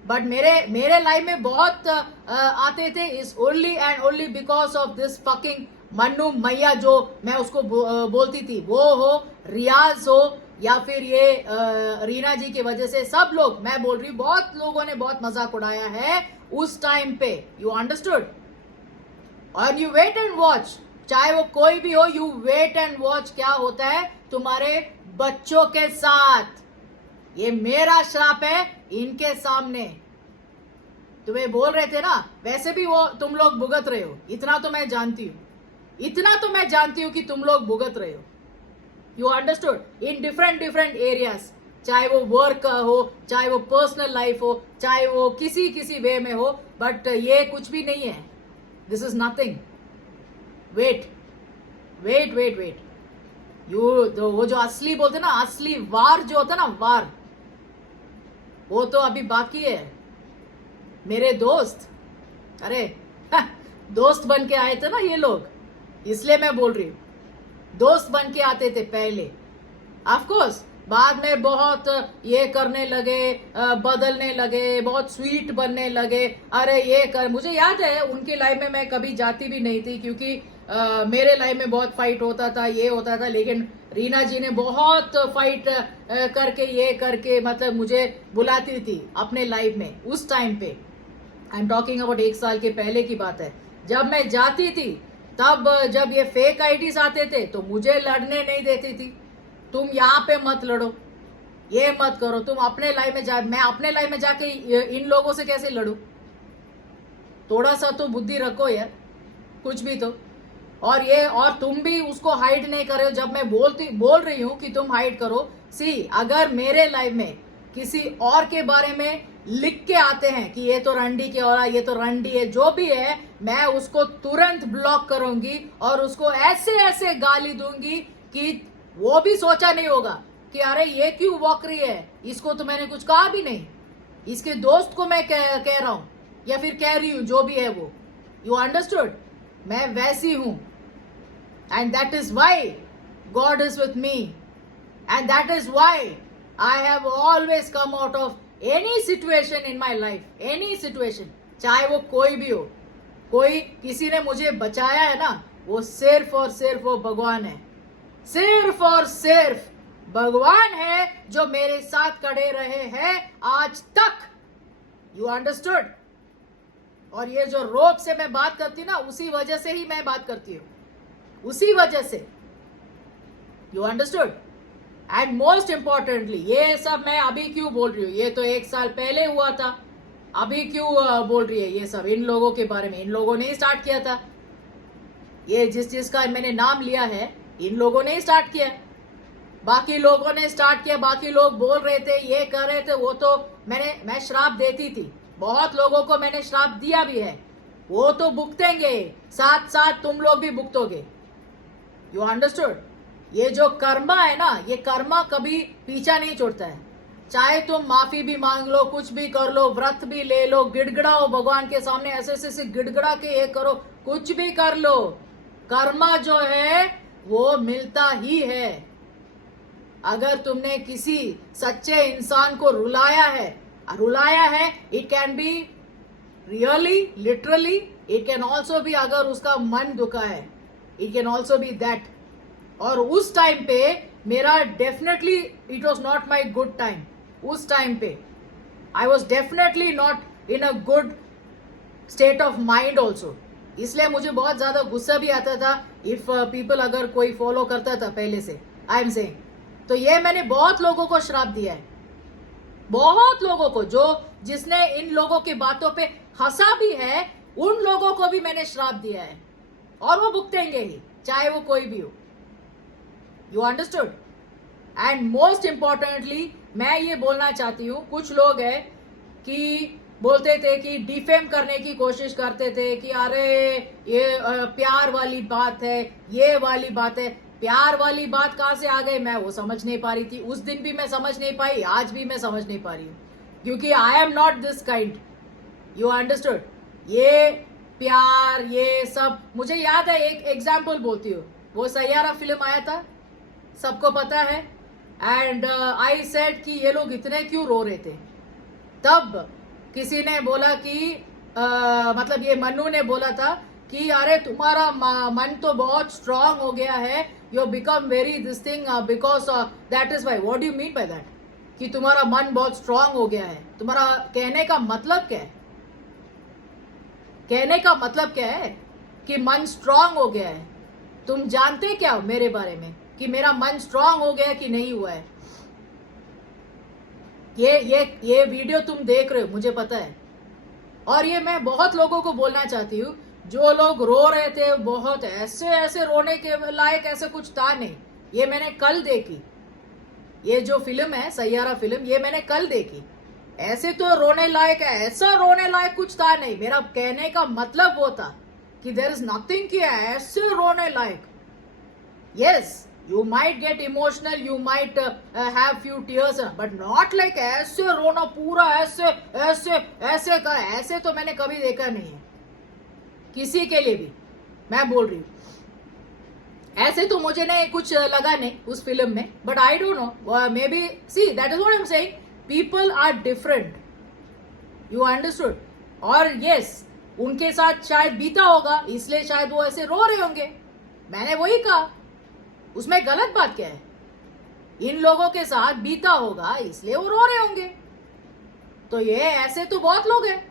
बट मेरे लाइफ में बहुत आते थे, is only and only because of this fucking Mannu मैया, जो मैं उसको बोलती थी, वो हो, रियाज हो या फिर ये रीना जी की वजह से सब लोग, मैं बोल रही हूँ बहुत लोगों ने बहुत मजाक उड़ाया है उस टाइम पे। You understood? और यू वेट एंड वॉच, चाहे वो कोई भी हो, यू वेट एंड वॉच क्या होता है तुम्हारे बच्चों के साथ। ये मेरा श्राप है इनके सामने। तुम्हें बोल रहे थे ना, वैसे भी वो तुम लोग भुगत रहे हो, इतना तो मैं जानती हूँ, इतना तो मैं जानती हूँ कि तुम लोग भुगत रहे हो। You understood? In different areas, चाहे वो वर्क हो, चाहे वो पर्सनल लाइफ हो, चाहे वो किसी वे में हो, बट ये कुछ भी नहीं है। This is nothing. Wait wait wait wait, वो जो असली बोलते ना, असली वार जो होता ना, वार, वो तो अभी बाकी है। मेरे दोस्त, अरे दोस्त बन के आए थे ना ये लोग, इसलिए मैं बोल रही हूँ, दोस्त बन के आते थे पहले। ऑफ कोर्स बाद में बहुत ये करने लगे, बदलने लगे, बहुत स्वीट बनने लगे, अरे ये कर। मुझे याद है उनकी लाइफ में मैं कभी जाती भी नहीं थी, क्योंकि मेरे लाइफ में बहुत फाइट होता था, ये होता था, लेकिन रीना जी ने बहुत फाइट करके ये करके मतलब मुझे बुलाती थी अपने लाइफ में उस टाइम पे। आई एम टॉकिंग अबाउट 1 साल के पहले की बात है। जब मैं जाती थी तब जब ये फेक आईडीज आते थे तो मुझे लड़ने नहीं देती थी, तुम यहाँ पे मत लड़ो, ये मत करो, तुम अपने लाइफ में जा। मैं अपने लाइफ में जाके इन लोगों से कैसे लड़ू? थोड़ा सा तो बुद्धि रखो यार, कुछ भी तो। और तुम भी उसको हाइड नहीं कर रहे हो जब मैं बोल रही हूँ कि तुम हाइड करो। सी, अगर मेरे लाइफ में किसी और के बारे में लिख के आते हैं कि ये तो रंडी के और ये तो रंडी है, जो भी है, मैं उसको तुरंत ब्लॉक करूंगी और उसको ऐसे ऐसे गाली दूंगी कि वो भी सोचा नहीं होगा कि अरे ये क्यों वॉक रही है, इसको तो मैंने कुछ कहा भी नहीं, इसके दोस्त को मैं कह रहा हूं या फिर कह रही हूं, जो भी है वो। You understood? मैं वैसी हूं, and that is why God is with me, and that is why I have always come out of any situation in my life, any situation, चाहे वो कोई भी हो। कोई किसी ने मुझे बचाया है ना, वो सिर्फ और सिर्फ वो भगवान है, सिर्फ और सिर्फ भगवान है जो मेरे साथ खड़े रहे हैं आज तक। You understood? और ये जो रोब से मैं बात करती हूँ ना, उसी वजह से ही मैं बात करती हूँ, उसी वजह से। You understood? And most importantly, ये सब मैं अभी क्यों बोल रही हूँ, ये तो 1 साल पहले हुआ था, अभी क्यों बोल रही है ये सब इन लोगों के बारे में? इन लोगों ने ही स्टार्ट किया था, ये जिसका मैंने नाम लिया है, इन लोगों ने ही स्टार्ट किया, बाकी लोगों ने स्टार्ट किया, बाकी लोग बोल रहे थे, ये कर रहे थे, वो तो मैं श्राप देती थी, बहुत लोगों को मैंने श्राप दिया भी है, वो तो भुगतेंगे, साथ साथ तुम लोग भी भुगतोगे। You understood? ये जो कर्मा है ना, ये कर्मा कभी पीछा नहीं छोड़ता है, चाहे तुम माफी भी मांग लो, कुछ भी कर लो, व्रत भी ले लो, गिड़गिड़ाओ भगवान के सामने, ऐसे ऐसे गिड़गिड़ा के ये करो, कुछ भी कर लो, कर्मा जो है वो मिलता ही है। अगर तुमने किसी सच्चे इंसान को रुलाया है, it can be really, literally, it can also be, अगर उसका मन दुखा है, it can also be that. और उस टाइम पे मेरा definitely it was not my good time, उस टाइम पे I was definitely not in a good state of mind also, इसलिए मुझे बहुत ज्यादा गुस्सा भी आता था इफ पीपल अगर कोई फॉलो करता था पहले से, आई एम सेइंग। तो ये मैंने बहुत लोगों को श्राप दिया है, बहुत लोगों को, जिसने इन लोगों की बातों पे हंसा भी है, उन लोगों को भी मैंने श्राप दिया है, और वो भुगतेंगे ही, चाहे वो कोई भी हो। You understood? And most importantly मैं ये बोलना चाहती हूँ, कुछ लोग हैं कि बोलते थे कि डिफेम करने की कोशिश करते थे कि अरे ये प्यार वाली बात है, ये वाली बात है। प्यार वाली बात कहाँ से आ गई, मैं वो समझ नहीं पा रही थी, उस दिन भी मैं समझ नहीं पाई, आज भी मैं समझ नहीं पा रही हूँ, क्योंकि आई am not this kind. You understood? ये प्यार ये सब, मुझे याद है, एक एग्जाम्पल बोलती हूँ, वो सैयारा फिल्म आया था, सबको पता है, एंड आई सेड कि ये लोग इतने क्यों रो रहे थे। तब किसी ने बोला कि मतलब ये मन्नू ने बोला था कि अरे तुम्हारा मन तो बहुत स्ट्रांग हो गया है, you become very this thing because that is why. What do you mean by that? कि तुम्हारा मन बहुत स्ट्रांग हो गया है, तुम्हारा कहने का मतलब क्या है? कहने का मतलब क्या है कि मन स्ट्रांग हो गया है? तुम जानते क्या हो मेरे बारे में कि मेरा मन स्ट्रांग हो गया कि नहीं हुआ है? ये वीडियो तुम देख रहे हो, मुझे पता है, और ये मैं बहुत लोगों को बोलना चाहती हूँ, जो लोग रो रहे थे, बहुत ऐसे ऐसे रोने के लायक ऐसे कुछ था नहीं। ये मैंने कल देखी, ये जो फिल्म है सैयारा फिल्म, ये मैंने कल देखी, ऐसे तो रोने लायक है, ऐसा रोने लायक कुछ था नहीं। मेरा कहने का मतलब वो था कि देयर इज नथिंग कि ऐसे रोने लायक। Yes, you might get emotional, you might have few tears, but not like ऐसे रोना पूरा ऐसे ऐसे ऐसे का, ऐसे तो मैंने कभी देखा नहीं है किसी के लिए भी, मैं बोल रही हूँ। ऐसे तो मुझे नहीं कुछ लगा नहीं उस फिल्म में, but I don't know, maybe, see that is what I am saying, people are different. You understood? और यस, उनके साथ शायद बीता होगा, इसलिए शायद वो ऐसे रो रहे होंगे, मैंने वही कहा, उसमें गलत बात क्या है? इन लोगों के साथ बीता होगा इसलिए वो रो रहे होंगे। तो ये ऐसे तो बहुत लोग हैं,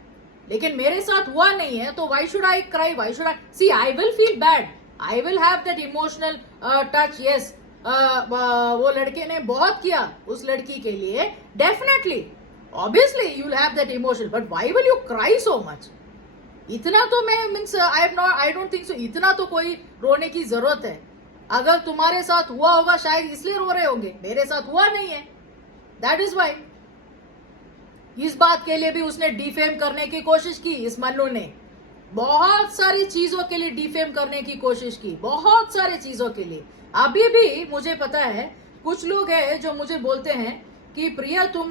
लेकिन मेरे साथ हुआ नहीं है, तो why should I cry, why should I see, I will feel bad, I will have that emotional touch. Yes, वो लड़के ने बहुत किया उस लड़की के लिए, definitely obviously you will have that emotion, but why will you cry so much? इतना तो मैं means I don't think so इतना तो कोई रोने की जरूरत है। अगर तुम्हारे साथ हुआ होगा शायद इसलिए रो रहे होंगे, मेरे साथ हुआ नहीं है, दैट इज वाई। इस बात के लिए भी उसने डिफेम करने की कोशिश की, इस मन्नू ने बहुत सारी चीजों के लिए डिफेम करने की कोशिश की, बहुत सारी चीजों के लिए। अभी भी मुझे पता है कुछ लोग हैं जो मुझे बोलते हैं कि प्रिया तुम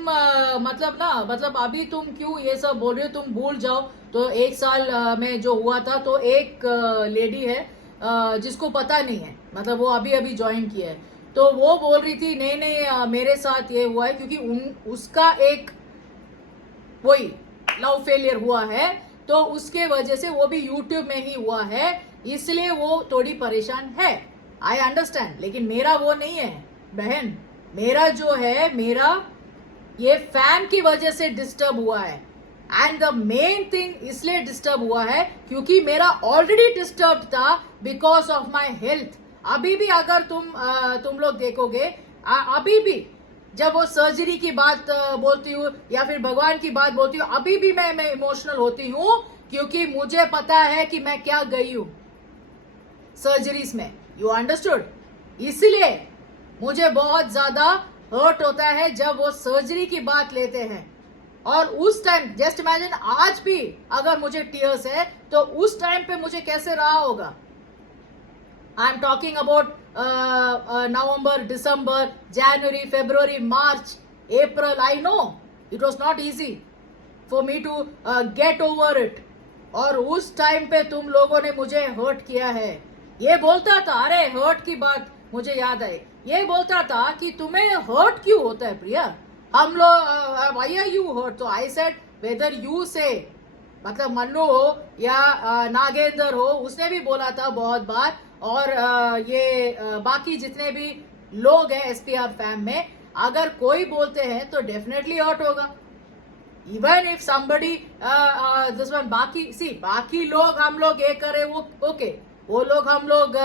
मतलब अभी तुम क्यों ये सब बोल रहे हो, तुम भूल जाओ। तो 1 साल में जो हुआ था, तो एक लेडी है जिसको पता नहीं है, मतलब वो अभी अभी ज्वाइन किया है, तो वो बोल रही थी नहीं नहीं मेरे साथ ये हुआ है क्योंकि उसका एक वही लव फेलियर हुआ है, तो उसके वजह से वो भी यूट्यूब में ही हुआ है, इसलिए वो थोड़ी परेशान है। आई अंडरस्टैंड, लेकिन मेरा वो नहीं है बहन। मेरा जो है, मेरा ये फैन की वजह से डिस्टर्ब हुआ है, एंड द मेन थिंग इसलिए डिस्टर्ब हुआ है क्योंकि मेरा ऑलरेडी डिस्टर्ब था बिकॉज ऑफ माई हेल्थ। अभी भी अगर तुम लोग देखोगे, अभी भी जब वो सर्जरी की बात बोलती हूँ या फिर भगवान की बात बोलती हूँ, अभी भी मैं इमोशनल होती हूँ क्योंकि मुझे पता है कि मैं क्या गई हूँ सर्जरीज में। You understood? इसलिए मुझे बहुत ज्यादा हर्ट होता है जब वो सर्जरी की बात लेते हैं। और उस टाइम जस्ट इमेजिन, आज भी अगर मुझे टीयर्स है तो उस टाइम पे मुझे कैसे रहा होगा। I am talking about November, December, January, February, March, April. I know it was not easy for me to get over it. और उस टाइम पे तुम लोगों ने मुझे हर्ट किया है। ये बोलता था, अरे हर्ट की बात मुझे याद आई, ये बोलता था कि तुम्हें हर्ट क्यों होता है प्रिया, हम लोग व्हाई आर यू हर्ट। तो आई सेड वेदर यू से, मतलब मन्नू हो या नागेंद्र हो, उसने भी बोला था बहुत बार, और ये बाकी जितने भी लोग हैं एसपीआर फैम में, अगर कोई बोलते हैं तो डेफिनेटली हर्ट होगा। Even if somebody this one, बाकी लोग हम लोग ये करे वो ओके, वो लोग हम लोग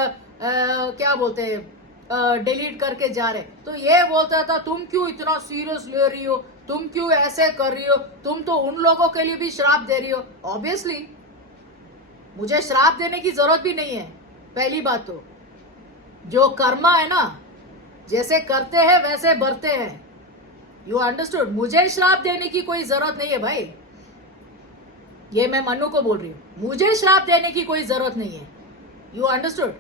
क्या बोलते हैं डिलीट करके जा रहे, तो ये बोलता था तुम क्यों इतना सीरियस ले रही हो, तुम क्यों ऐसे कर रही हो, तुम तो उन लोगों के लिए भी श्राप दे रही हो। ऑब्वियसली मुझे श्राप देने की जरूरत भी नहीं है। पहली बात तो जो कर्मा है ना, जैसे करते हैं वैसे बढ़ते हैं। You understood? मुझे श्राप देने की कोई जरूरत नहीं है भाई, ये मैं मन्नू को बोल रही हूँ, मुझे श्राप देने की कोई जरूरत नहीं है। You understood?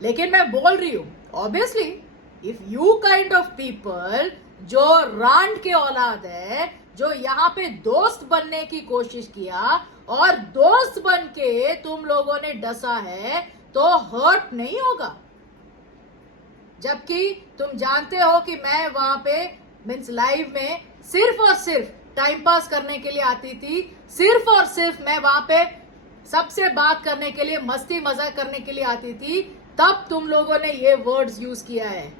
लेकिन मैं बोल रही हूँ obviously if you kind of people जो रांड के औलाद है, जो यहाँ पे दोस्त बनने की कोशिश किया और दोस्त बन के तुम लोगों ने डसा है, तो हर्ट नहीं होगा। जबकि तुम जानते हो कि मैं वहां पे मीन्स लाइव में सिर्फ और सिर्फ टाइम पास करने के लिए आती थी, सिर्फ और सिर्फ मैं वहां पे सबसे बात करने के लिए, मस्ती मजाक करने के लिए आती थी, तब तुम लोगों ने ये वर्ड्स यूज किया है।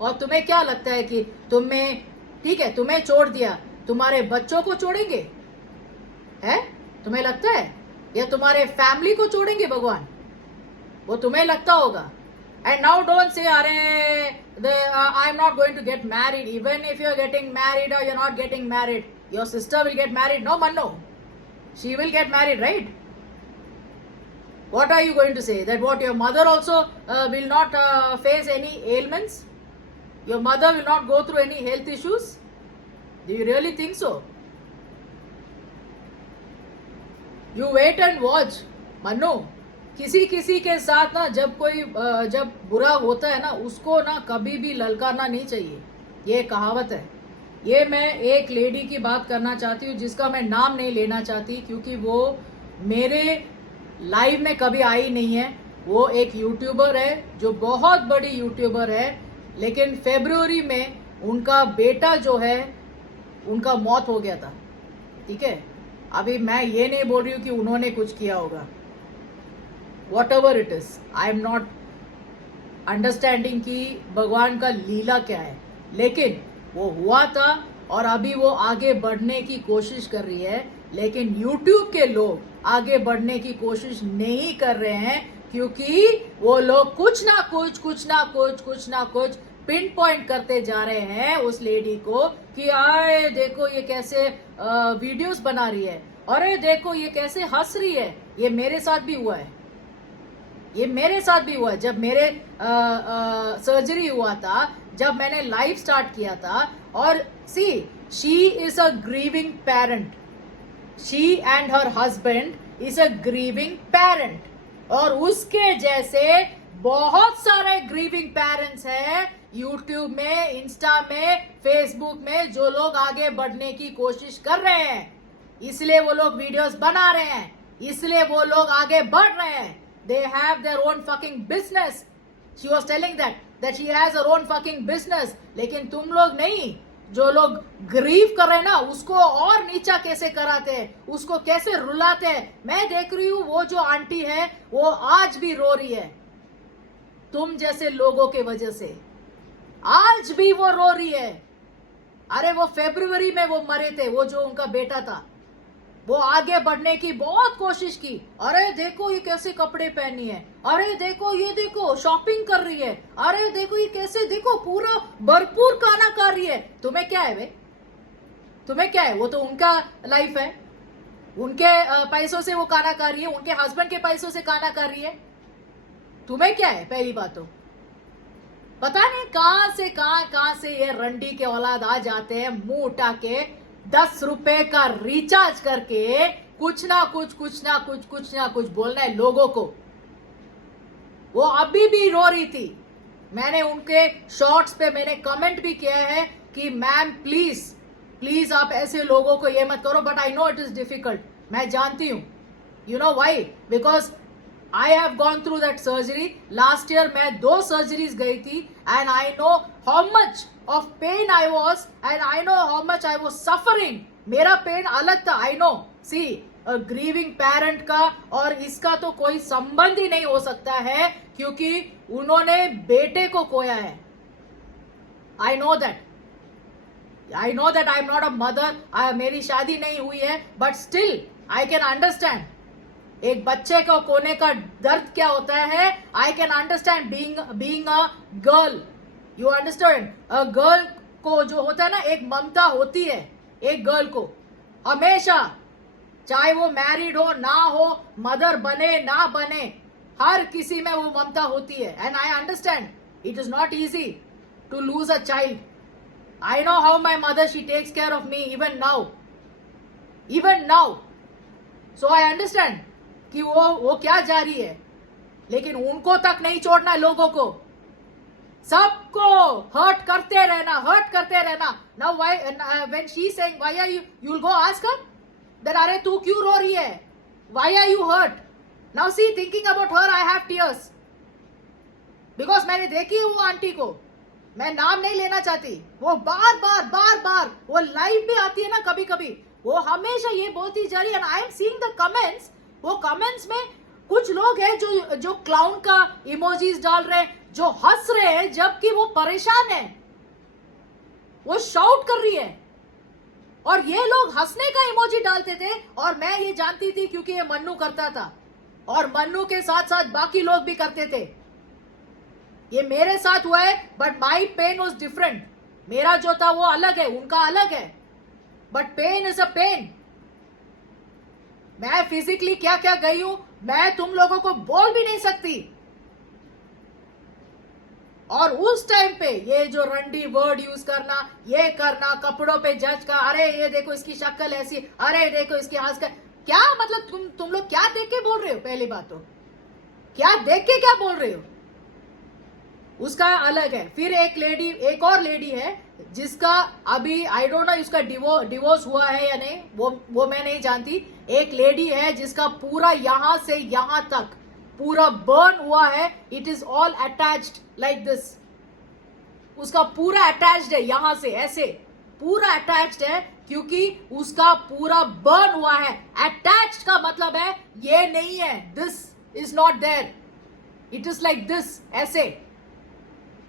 और तुम्हें क्या लगता है कि तुम्हें ठीक है, तुम्हें छोड़ दिया, तुम्हारे बच्चों को छोड़ेंगे है? तुम्हें लगता है? या तुम्हारे फैमिली को छोड़ेंगे भगवान? वो तुम्हें लगता होगा। एंड नाउ डोंट से अरे I am not going to get married. Even if you are getting married or you are not getting married, your sister will get married. No Manno, she will get married, right? What are you going to say? That what, your mother also will not face any ailments? Your mother will not go through any health issues? Do you really think so? You wait and watch. मन्नो, किसी किसी के साथ ना जब कोई जब बुरा होता है ना, उसको ना कभी भी ललकारना नहीं चाहिए, ये कहावत है। ये मैं एक लेडी की बात करना चाहती हूँ जिसका मैं नाम नहीं लेना चाहती क्योंकि वो मेरे लाइव में कभी आई नहीं है। वो एक यूट्यूबर है जो बहुत बड़ी यूट्यूबर है, लेकिन फरवरी में उनका बेटा जो है उनका मौत हो गया था। ठीक है, अभी मैं ये नहीं बोल रही हूँ कि उन्होंने कुछ किया होगा, what ever it is, I am not understanding कि भगवान का लीला क्या है, लेकिन वो हुआ था और अभी वो आगे बढ़ने की कोशिश कर रही है। लेकिन YouTube के लोग आगे बढ़ने की कोशिश नहीं कर रहे हैं क्योंकि वो लोग कुछ ना कुछ पिन पॉइंट करते जा रहे हैं उस लेडी को कि आए देखो ये कैसे वीडियोस बना रही है, अरे देखो ये कैसे हंस रही है, ये मेरे साथ भी हुआ है, ये मेरे साथ भी हुआ है। जब मेरे सर्जरी हुआ था, जब मैंने लाइफ स्टार्ट किया था, और see she is a grieving parent, she and her husband is a grieving parent, और उसके जैसे बहुत सारे ग्रीविंग पेरेंट्स हैं यूट्यूब में, इंस्टा में, फेसबुक में, जो लोग आगे बढ़ने की कोशिश कर रहे हैं, इसलिए वो लोग वीडियोस बना रहे हैं, इसलिए वो लोग आगे बढ़ रहे हैं। They have their own fucking business. She was telling that she has her own fucking business. लेकिन तुम लोग नहीं, जो लोग ग्रीव कर रहे हैं ना, उसको और नीचा कैसे कराते हैं, उसको कैसे रुलाते हैं। मैं देख रही हूं वो जो आंटी है वो आज भी रो रही है तुम जैसे लोगों के वजह से, आज भी वो रो रही है। अरे वो फरवरी में वो मरे थे, वो जो उनका बेटा था, वो आगे बढ़ने की बहुत कोशिश की। अरे देखो ये कैसे कपड़े पहनी है, अरे देखो ये देखो शॉपिंग कर रही है, अरे देखो ये कैसे, देखो पूरा भरपूर खाना खा रही है। तुम्हें क्या है वे, तुम्हें क्या है, वो तो उनका लाइफ है, उनके पैसों से वो खाना खा रही है, उनके हस्बैंड के पैसों से खाना खा रही है। तुम्हें क्या है? पहली बात तो पता नहीं कहां से ये रंडी के औलाद आ जाते हैं, मुंह उठा के 10 रुपए का रिचार्ज करके कुछ ना कुछ बोलना है लोगों को। वो अभी भी रो रही थी, मैंने उनके शॉर्ट्स पे मैंने कमेंट भी किया है कि मैम प्लीज प्लीज आप ऐसे लोगों को ये मत करो, but I know it is difficult, मैं जानती हूं। You know why? Because I have gone through that surgery. Last year मैं 2 surgeries गई थी, and I know how much of pain I was, and I know how much I was suffering. मेरा pen अलग था, I know. See, a grieving parent का और इसका तो कोई संबंध ही नहीं हो सकता है, क्योंकि उन्होंने बेटे को खोया है। I know that. I know that I am not a mother. मेरी शादी नहीं हुई है, but still I can understand. एक बच्चे को खोने का दर्द क्या होता है। I can understand being a girl, you understand. A girl को जो होता है ना, एक ममता होती है एक गर्ल को हमेशा, चाहे वो मैरिड हो ना हो, मदर बने ना बने, हर किसी में वो ममता होती है। And I understand it is not easy to lose a child. I know how my mother she takes care of me even now, so I understand कि वो क्या जा रही है। लेकिन उनको तक नहीं छोड़ना, लोगों को सबको हर्ट करते रहना। Now why when she saying why are you will go ask her that अरे तू क्यों रो रही है, why are you hurt. Now see thinking about her I have tears, because मैंने देखी है वो आंटी को, मैं नाम नहीं लेना चाहती। वो बार वो लाइव भी आती है ना कभी कभी, वो हमेशा ये बोलती जा रही है। I am seeing the comments, वो कमेंट्स में कुछ लोग हैं जो क्लाउन का इमोजीज डाल रहे हैं, जो हंस रहे हैं जबकि वो परेशान है, वो शाउट कर रही है। और ये लोग हंसने का इमोजी डालते थे, और मैं ये जानती थी क्योंकि ये मन्नू करता था, और मन्नू के साथ साथ बाकी लोग भी करते थे। ये मेरे साथ हुआ है, but my pain was different. मेरा जो था वो अलग है, उनका अलग है, but pain is a pain. मैं फिजिकली क्या क्या गई हूं, मैं तुम लोगों को बोल भी नहीं सकती। और उस टाइम पे ये जो रंडी वर्ड यूज करना, ये करना, कपड़ों पे जज का, अरे ये देखो इसकी शक्ल ऐसी, अरे देखो इसकी हाथ का, क्या मतलब तुम लोग क्या देख के बोल रहे हो? पहली बात तो क्या देख के क्या बोल रहे हो, उसका अलग है। फिर एक और लेडी है जिसका अभी आई डोंट नो उसका डिवोर्स हुआ है या नहीं, वो मैं नहीं जानती। एक लेडी है जिसका पूरा यहां से यहां तक पूरा बर्न हुआ है, it is all attached like this, उसका पूरा अटैच्ड है यहां से ऐसे, पूरा अटैच्ड है क्योंकि उसका पूरा बर्न हुआ है। अटैच्ड का मतलब है ये नहीं है, this is not there, it is like this ऐसे।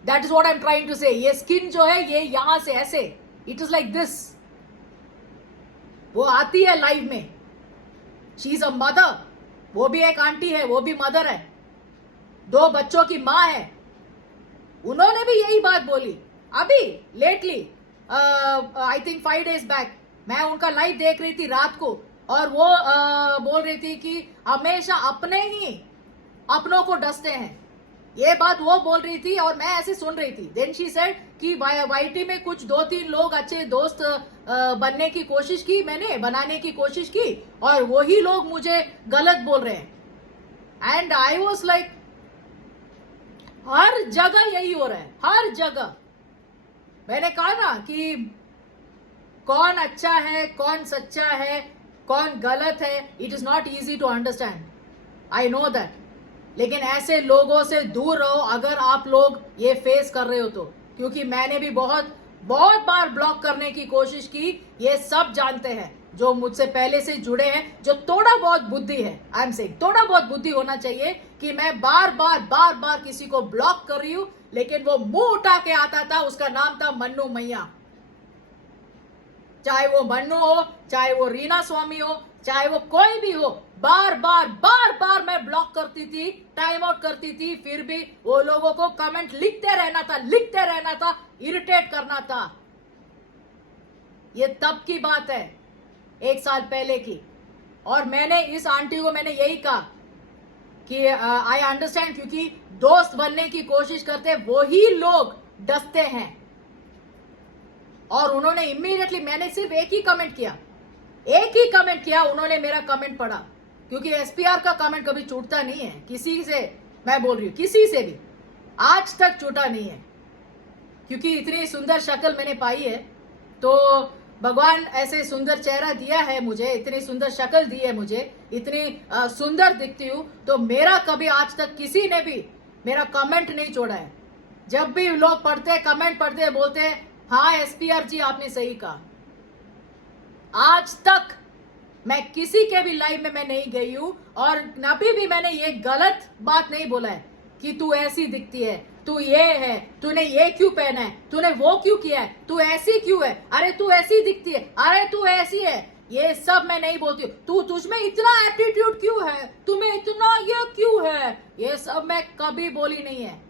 That is what I am trying to say. ये स्किन जो है ये यहां से ऐसे, इट इज लाइक दिस। वो आती है लाइव में, शी इज अ मदर, वो भी एक आंटी है, वो भी मदर है, 2 बच्चों की माँ है। उन्होंने भी यही बात बोली अभी lately, I think 5 days back. मैं उनका लाइव देख रही थी रात को, और वो बोल रही थी कि हमेशा अपने ही अपनों को डसते हैं, ये बात वो बोल रही थी और मैं ऐसे सुन रही थी। देन शी सेड कि वाईटी में कुछ 2-3 लोग अच्छे दोस्त बनने की कोशिश की, मैंने बनाने की कोशिश की और वही लोग मुझे गलत बोल रहे हैं। एंड आई वाज लाइक, हर जगह यही हो रहा है, हर जगह। मैंने कहा ना कि कौन अच्छा है, कौन सच्चा है, कौन गलत है, it is not easy to understand, I know that. लेकिन ऐसे लोगों से दूर रहो अगर आप लोग ये फेस कर रहे हो तो, क्योंकि मैंने भी बहुत बहुत बार ब्लॉक करने की कोशिश की। ये सब जानते हैं जो मुझसे पहले से जुड़े हैं, जो थोड़ा बहुत बुद्धि है, आई एम सेइंग थोड़ा बहुत बुद्धि होना चाहिए कि मैं बार बार किसी को ब्लॉक कर रही हूं, लेकिन वो मुंह उठा के आता था, उसका नाम था मन्नू मैया। चाहे वो मन्नू हो, चाहे वो रीना स्वामी हो, चाहे वो कोई भी हो, बार बार मैं ब्लॉक करती थी, टाइम आउट करती थी, फिर भी वो लोगों को कमेंट लिखते रहना था, इरिटेट करना था। ये तब की बात है, 1 साल पहले की। और मैंने इस आंटी को मैंने यही कहा कि आई अंडरस्टैंड, क्योंकि दोस्त बनने की कोशिश करते वही लोग डसते हैं। और उन्होंने इमीडिएटली, मैंने सिर्फ एक ही कमेंट किया, उन्होंने मेरा कमेंट पढ़ा, क्योंकि एसपीआर का कमेंट कभी छूटता नहीं है किसी से, मैं बोल रही हूँ किसी से भी आज तक छूटा नहीं है, क्योंकि इतनी सुंदर शक्ल मैंने पाई है। तो भगवान ऐसे सुंदर चेहरा दिया है मुझे, इतनी सुंदर शक्ल दी है मुझे, इतनी सुंदर दिखती हूँ, तो मेरा कभी आज तक किसी ने भी मेरा कमेंट नहीं छोड़ा है। जब भी लोग कमेंट पढ़ते बोलते हैं हाँ एसपीआर जी आपने सही कहा। आज तक मैं किसी के भी लाइव में मैं नहीं गई हूं और कभी भी मैंने ये गलत बात नहीं बोला है कि तू ऐसी दिखती है, तू ये है, तूने ये क्यों पहना है, तूने वो क्यों किया है, तू ऐसी क्यों है, अरे तू ऐसी दिखती है, अरे तू ऐसी है। ये सब मैं नहीं बोलती हूँ। तुझमें इतना एटीट्यूड क्यों है, तुम्हें इतना ये क्यों है, ये सब मैं कभी बोली नहीं है।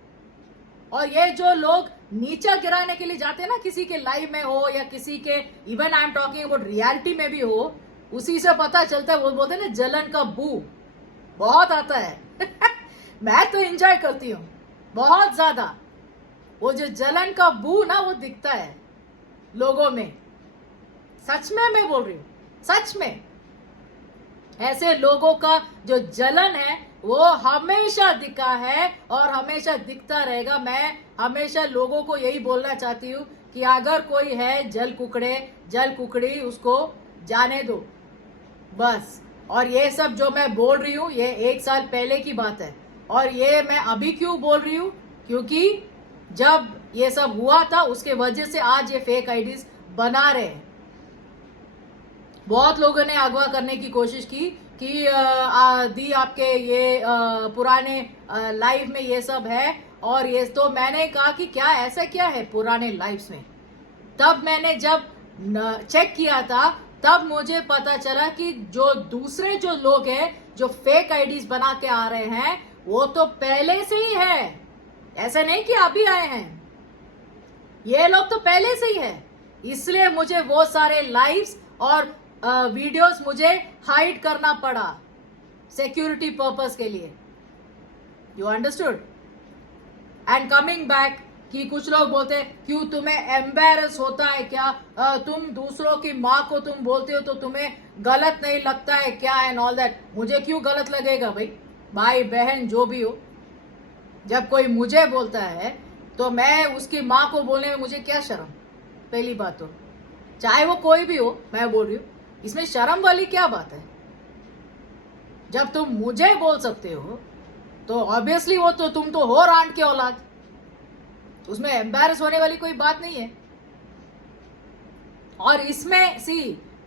और ये जो लोग नीचा गिराने के लिए जाते हैं ना, किसी के लाइव में हो या किसी के, even I am talking about reality में भी हो, उसी से पता चलता है। वो बोलते हैं ना जलन का बू बहुत आता है मैं तो एंजॉय करती हूँ बहुत ज्यादा। वो जो जलन का बू ना वो दिखता है लोगों में, सच में मैं बोल रही हूँ, सच में। ऐसे लोगों का जो जलन है वो हमेशा दिखा है और हमेशा दिखता रहेगा। मैं हमेशा लोगों को यही बोलना चाहती हूँ कि अगर कोई है जल कुकड़ी, उसको जाने दो बस। और ये सब जो मैं बोल रही हूँ ये 1 साल पहले की बात है, और ये मैं अभी क्यों बोल रही हूँ, क्योंकि जब ये सब हुआ था उसके वजह से आज ये फेक आईडीज बना रहे हैं। बहुत लोगों ने अगवा करने की कोशिश की कि दी आपके ये पुराने लाइफ में ये सब है, और ये तो मैंने कहा कि क्या ऐसा क्या है पुराने लाइफ्स में। तब मैंने जब चेक किया था तब मुझे पता चला कि जो दूसरे जो लोग हैं जो फेक आईडीज बना के आ रहे हैं वो तो पहले से ही है, ऐसा नहीं कि अभी आए हैं, ये लोग तो पहले से ही है। इसलिए मुझे वो सारे लाइव्स और वीडियोस मुझे हाइड करना पड़ा सिक्योरिटी पर्पस के लिए। You understood. And coming back कि कुछ लोग बोलते हैं क्यों तुम्हें एम्बेरस होता है क्या, तुम दूसरों की माँ को तुम बोलते हो तो तुम्हें गलत नहीं लगता है क्या, एंड ऑल दैट। मुझे क्यों गलत लगेगा भाई बहन जो भी हो, जब कोई मुझे बोलता है तो मैं उसकी माँ को बोलने में मुझे क्या शर्म। पहली बात तो चाहे वो कोई भी हो, मैं बोल रही हूँ इसमें शर्म वाली क्या बात है। जब तुम मुझे बोल सकते हो तो ऑब्वियसली वो तो तुम तो हो रांड के औलाद, उसमें एम्बैरस होने वाली कोई बात नहीं है। और इसमें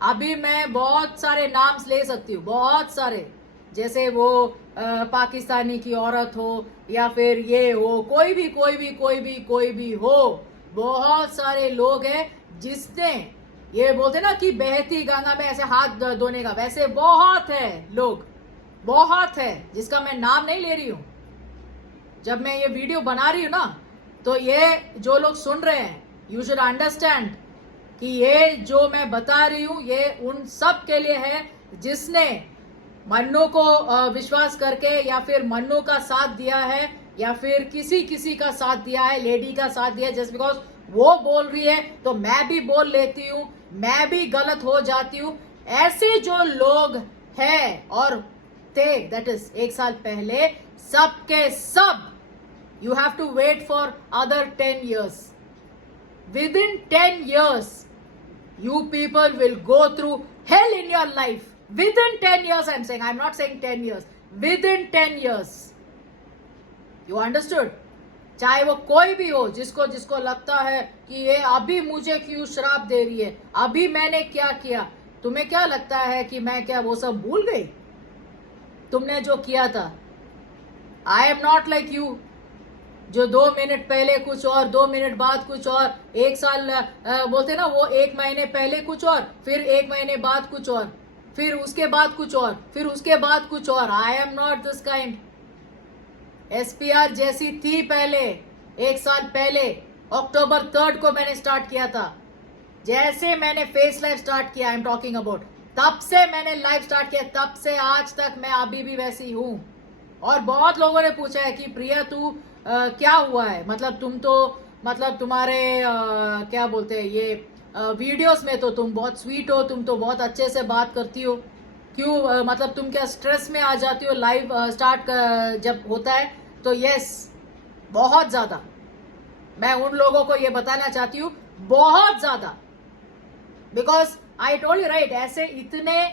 अभी मैं बहुत सारे नाम ले सकती हूँ, बहुत सारे, जैसे वो पाकिस्तानी की औरत हो या फिर ये हो, कोई भी हो, बहुत सारे लोग हैं जिसने ये बोलते ना कि बहती गंगा में ऐसे हाथ धोने का, वैसे बहुत है लोग, बहुत है, जिसका मैं नाम नहीं ले रही हूं। जब मैं ये वीडियो बना रही हूं ना तो ये जो लोग सुन रहे हैं, यू शुड अंडरस्टैंड कि ये जो मैं बता रही हूं ये उन सब के लिए है जिसने मन्नू को विश्वास करके या फिर मन्नू का साथ दिया है या फिर किसी किसी का साथ दिया है, लेडी का साथ दिया है, जस्ट बिकॉज वो बोल रही है तो मैं भी बोल लेती हूँ, मैं भी गलत हो जाती हूँ। ऐसे जो लोग हैं और थे, दैट इज 1 साल पहले, सबके सब you have to wait for other 10 years. Within 10 years, you people will go through hell in your life. Within 10 years, I'm saying. I'm not saying 10 years. Within 10 years. You understood? चाहे वो कोई भी हो, जिसको जिसको लगता है कि ये अभी मुझे क्यों श्राप दे रही है, अभी मैंने क्या किया, तुम्हें क्या लगता है कि मैं क्या वो सब भूल गई तुमने जो किया था? I am not like you, जो 2 मिनट पहले कुछ और, 2 मिनट बाद कुछ और, 1 साल बोलते ना वो 1 महीने पहले कुछ और, फिर 1 महीने बाद कुछ और, फिर उसके बाद कुछ और, फिर उसके बाद कुछ और। आई am not this kind. SPR जैसी थी पहले, 1 साल पहले अक्टूबर 3 को मैंने स्टार्ट किया था। जैसे मैंने फेस लाइव स्टार्ट किया, आई एम टॉकिंग अबाउट, तब से मैंने लाइव स्टार्ट किया, तब से आज तक मैं अभी भी वैसी हूँ। और बहुत लोगों ने पूछा है कि प्रिया तू क्या हुआ है, मतलब तुम तो मतलब तुम्हारे क्या बोलते हैं ये वीडियोस में तो तुम बहुत स्वीट हो, तुम तो बहुत अच्छे से बात करती हो, क्यों मतलब तुम क्या स्ट्रेस में आ जाती हो लाइव स्टार्ट जब होता है? तो यस, बहुत ज़्यादा। मैं उन लोगों को ये बताना चाहती हूँ, बहुत ज़्यादा, because I told you right, ऐसे इतने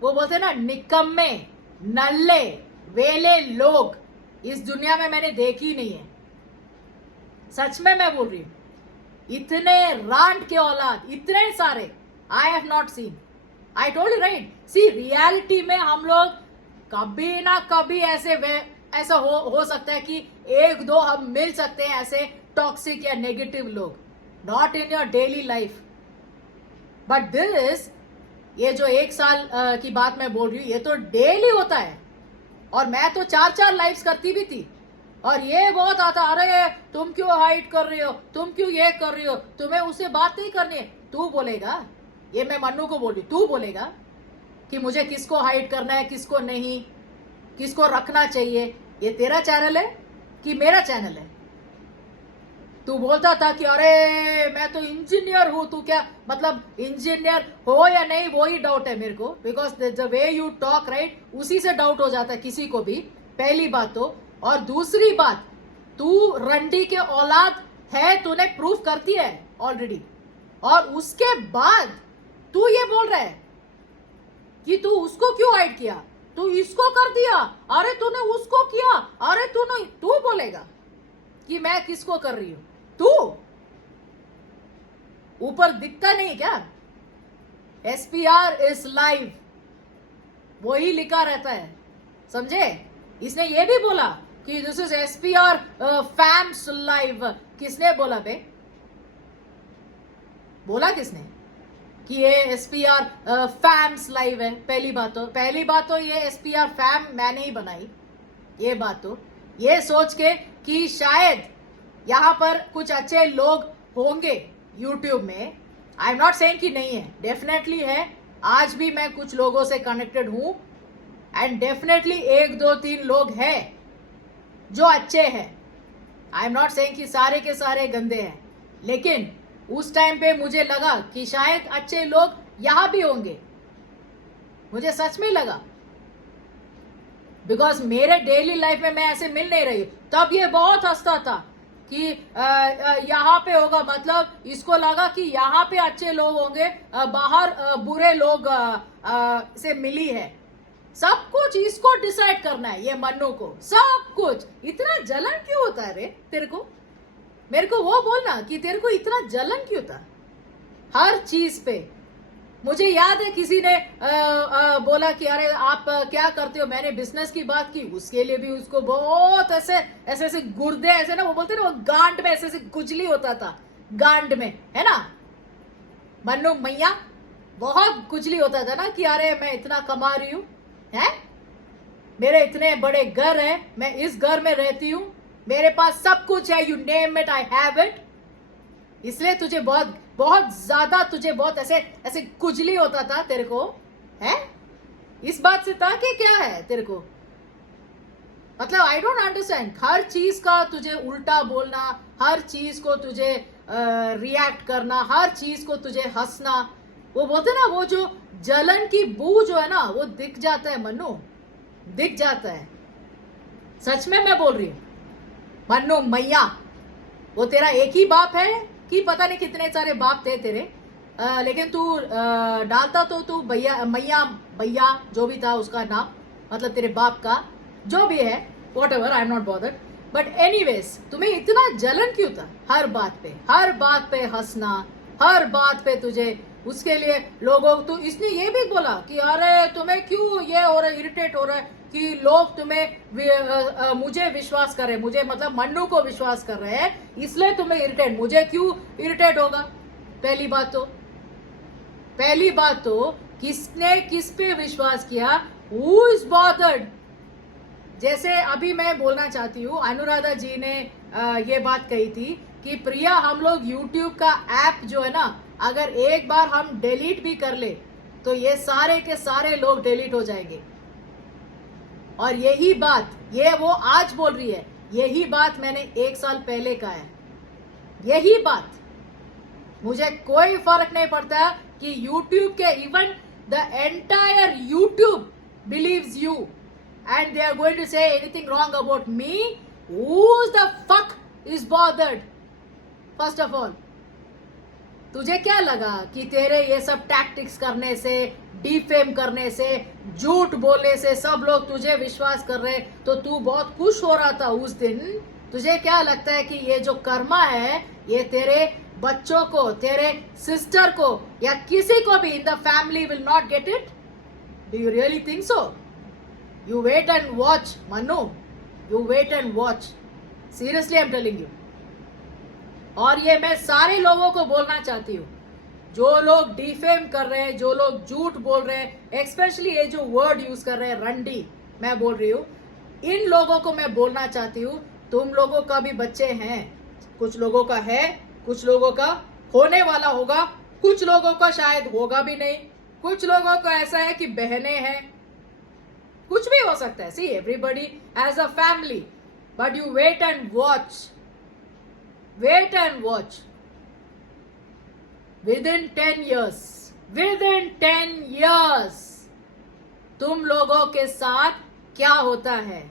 वो बोलते ना निकम्मे नल्ले वेले लोग इस दुनिया में मैंने देखी नहीं है। सच में मैं बोल रही हूं, इतने रांड के औलाद, इतने सारे I have not seen. I told you right, see reality में हम लोग कभी ना कभी ऐसा हो सकता है कि 1-2 हम मिल सकते हैं ऐसे टॉक्सिक या नेगेटिव लोग, not in your daily life. But this, ये जो 1 साल की बात मैं बोल रही हूँ, ये तो डेली होता है। और मैं तो 4-4 लाइव्स करती भी थी, और ये बहुत आता, अरे तुम क्यों हाइड कर रही हो, तुम क्यों ये कर रही हो, तुम्हें उससे बात नहीं करनी है। तू बोलेगा, ये मैं मन्नू को बोल रही हूँ, तू बोलेगा कि मुझे किसको हाइड करना है, किसको नहीं, किसको रखना चाहिए? ये तेरा चैनल है कि मेरा चैनल है? तू बोलता था कि अरे मैं तो इंजीनियर हूं, तू क्या मतलब इंजीनियर हो या नहीं, वो ही डाउट है मेरे को, because the way you talk right, उसी से डाउट हो जाता है किसी को भी, पहली बात तो। और दूसरी बात, तू रंडी के औलाद है, तूने प्रूफ करती है ऑलरेडी, और उसके बाद तू ये बोल रहा है कि तू उसको क्यों हाइड किया, तू इसको कर दिया, अरे तूने उसको किया, अरे तू बोलेगा कि मैं किसको कर रही हूं? तू ऊपर दिखता नहीं क्या? SPR इज लाइव, वही लिखा रहता है, समझे? इसने ये भी बोला कि this is SPR fams live. किसने बोला बे? बोला किसने कि ये SPR फैम्स लाइव है? पहली बात तो ये SPR फैम मैंने ही बनाई, ये बात तो ये सोच के कि शायद यहाँ पर कुछ अच्छे लोग होंगे यूट्यूब में। आई एम नॉट सेइंग कि नहीं है, डेफिनेटली है। आज भी मैं कुछ लोगों से कनेक्टेड हूं, एंड डेफिनेटली 1, 2, 3 लोग हैं जो अच्छे हैं। आई एम नॉट सेइंग कि सारे के सारे गंदे हैं, लेकिन उस टाइम पे मुझे लगा कि शायद अच्छे लोग यहां भी होंगे, मुझे सच में लगा, बिकॉज मेरे डेली लाइफ में मैं ऐसे मिल नहीं रही। तब ये बहुत हंसता था कि यहाँ पे होगा, मतलब इसको लगा कि यहाँ पे अच्छे लोग होंगे, बाहर बुरे लोग से मिली है। सब कुछ इसको डिसाइड करना है, ये मन्नू को, सब कुछ। इतना जलन क्यों होता है रे तेरे को? मेरे को वो बोलना कि तेरे को इतना जलन क्यों था हर चीज पे। मुझे याद है किसी ने बोला कि अरे आप क्या करते हो, मैंने बिजनेस की बात की, उसके लिए भी उसको बहुत ऐसे गुर्दे ऐसे ना, वो बोलते ना, वो गांड में ऐसे खुजली होता था, गांड में, है ना मन्नू मैया, बहुत खुजली होता था ना कि अरे मैं इतना कमा रही हूँ, है मेरे इतने बड़े घर है, मैं इस घर में रहती हूँ, मेरे पास सब कुछ है, you name it I have it. इसलिए तुझे बहुत ज्यादा, तुझे बहुत ऐसे खुजली होता था तेरे को, है इस बात से था कि क्या है तेरे को? मतलब आई डोंट अंडरस्टैंड। हर चीज का तुझे उल्टा बोलना, हर चीज को तुझे रिएक्ट करना, हर चीज को तुझे हंसना। वो बोलते ना, वो जो जलन की बू जो है ना, वो दिख जाता है मन्नू, दिख जाता है। सच में मैं बोल रही हूँ मन्नू मैया, वो तेरा एक ही बाप है कि पता नहीं कितने सारे बाप थे तेरे, लेकिन तू डालता तो तू भैया मैया भैया जो भी था उसका नाम, मतलब तेरे बाप का जो भी है, what ever, I am not bothered. But anyways, तुम्हें इतना जलन क्यों था? हर बात पे हंसना, हर बात पे तुझे उसके लिए लोगों, तो इसने ये भी बोला कि अरे तुम्हें क्यों ये हो रहा है, इरिटेट हो रहा है कि लोग तुम्हें मुझे विश्वास कर रहे, मुझे मतलब मन्नू को विश्वास कर रहे हैं, इसलिए तुम्हें इरिटेट, मुझे क्यों इरिटेट होगा? पहली बात तो किसने किस पे विश्वास किया? Who is bothered? जैसे अभी मैं बोलना चाहती हूँ, अनुराधा जी ने ये बात कही थी कि प्रिया, हम लोग YouTube का ऐप जो है ना, अगर एक बार हम डिलीट भी कर ले तो ये सारे के सारे लोग डिलीट हो जाएंगे। और यही बात ये वो आज बोल रही है, यही बात मैंने 1 साल पहले कहा है। यही बात, मुझे कोई फर्क नहीं पड़ता कि YouTube के, even the entire YouTube believes you and they are going to say anything wrong about me. Who the fuck is bothered? First of all, तुझे क्या लगा कि तेरे ये सब टैक्टिक्स करने से, डिफेम करने से, झूठ बोलने से सब लोग तुझे विश्वास कर रहे, तो तू बहुत खुश हो रहा था उस दिन? तुझे क्या लगता है कि ये जो कर्मा है, ये तेरे बच्चों को, तेरे सिस्टर को या किसी को भी in the family will not get it? Do you really think so? You wait and watch, Manu. You wait and watch. Seriously, I'm telling you. और ये मैं सारे लोगों को बोलना चाहती हूँ, जो लोग डिफेम कर रहे हैं, जो लोग झूठ बोल रहे हैं, एक्सपेशली ये जो वर्ड यूज कर रहे हैं रंडी, मैं बोल रही हूँ, इन लोगों को मैं बोलना चाहती हूँ, तुम लोगों का भी बच्चे हैं, कुछ लोगों का है, कुछ लोगों का होने वाला होगा, कुछ लोगों का शायद होगा भी नहीं, कुछ लोगों का ऐसा है कि बहनें हैं, कुछ भी हो सकता है। See, everybody has a family, but you wait and watch, wait and watch. Within 10 years तुम लोगों के साथ क्या होता है?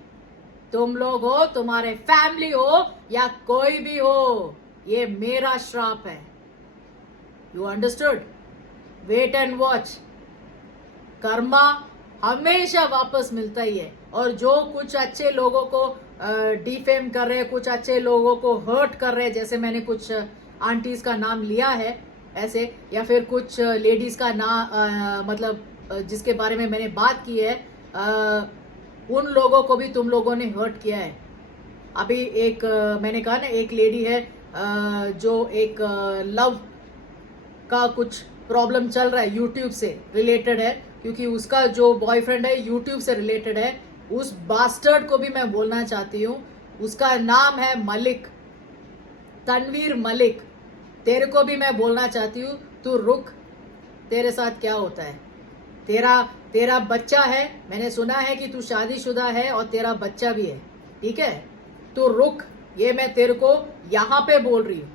तुम लोग हो, तुम्हारे फैमिली हो या कोई भी हो, ये मेरा श्राप है। You understood? Wait and watch. Karma हमेशा वापस मिलता ही है। और जो कुछ अच्छे लोगों को डिफेम कर रहे हैं, कुछ अच्छे लोगों को हर्ट कर रहे हैं, जैसे मैंने कुछ आंटीज का नाम लिया है ऐसे, या फिर कुछ लेडीज का नाम, मतलब जिसके बारे में मैंने बात की है, उन लोगों को भी तुम लोगों ने हर्ट किया है। अभी एक मैंने कहा ना, एक लेडी है जो एक लव का कुछ प्रॉब्लम चल रहा है, यूट्यूब से रिलेटेड है, क्योंकि उसका जो बॉयफ्रेंड है यूट्यूब से रिलेटेड है। उस बास्टर्ड को भी मैं बोलना चाहती हूँ, उसका नाम है मलिक, तनवीर मलिक। तेरे को भी मैं बोलना चाहती हूँ, तू रुक, तेरे साथ क्या होता है? तेरा बच्चा है, मैंने सुना है कि तू शादीशुदा है और तेरा बच्चा भी है, ठीक है? तू रुक, ये मैं तेरे को यहाँ पे बोल रही हूँ,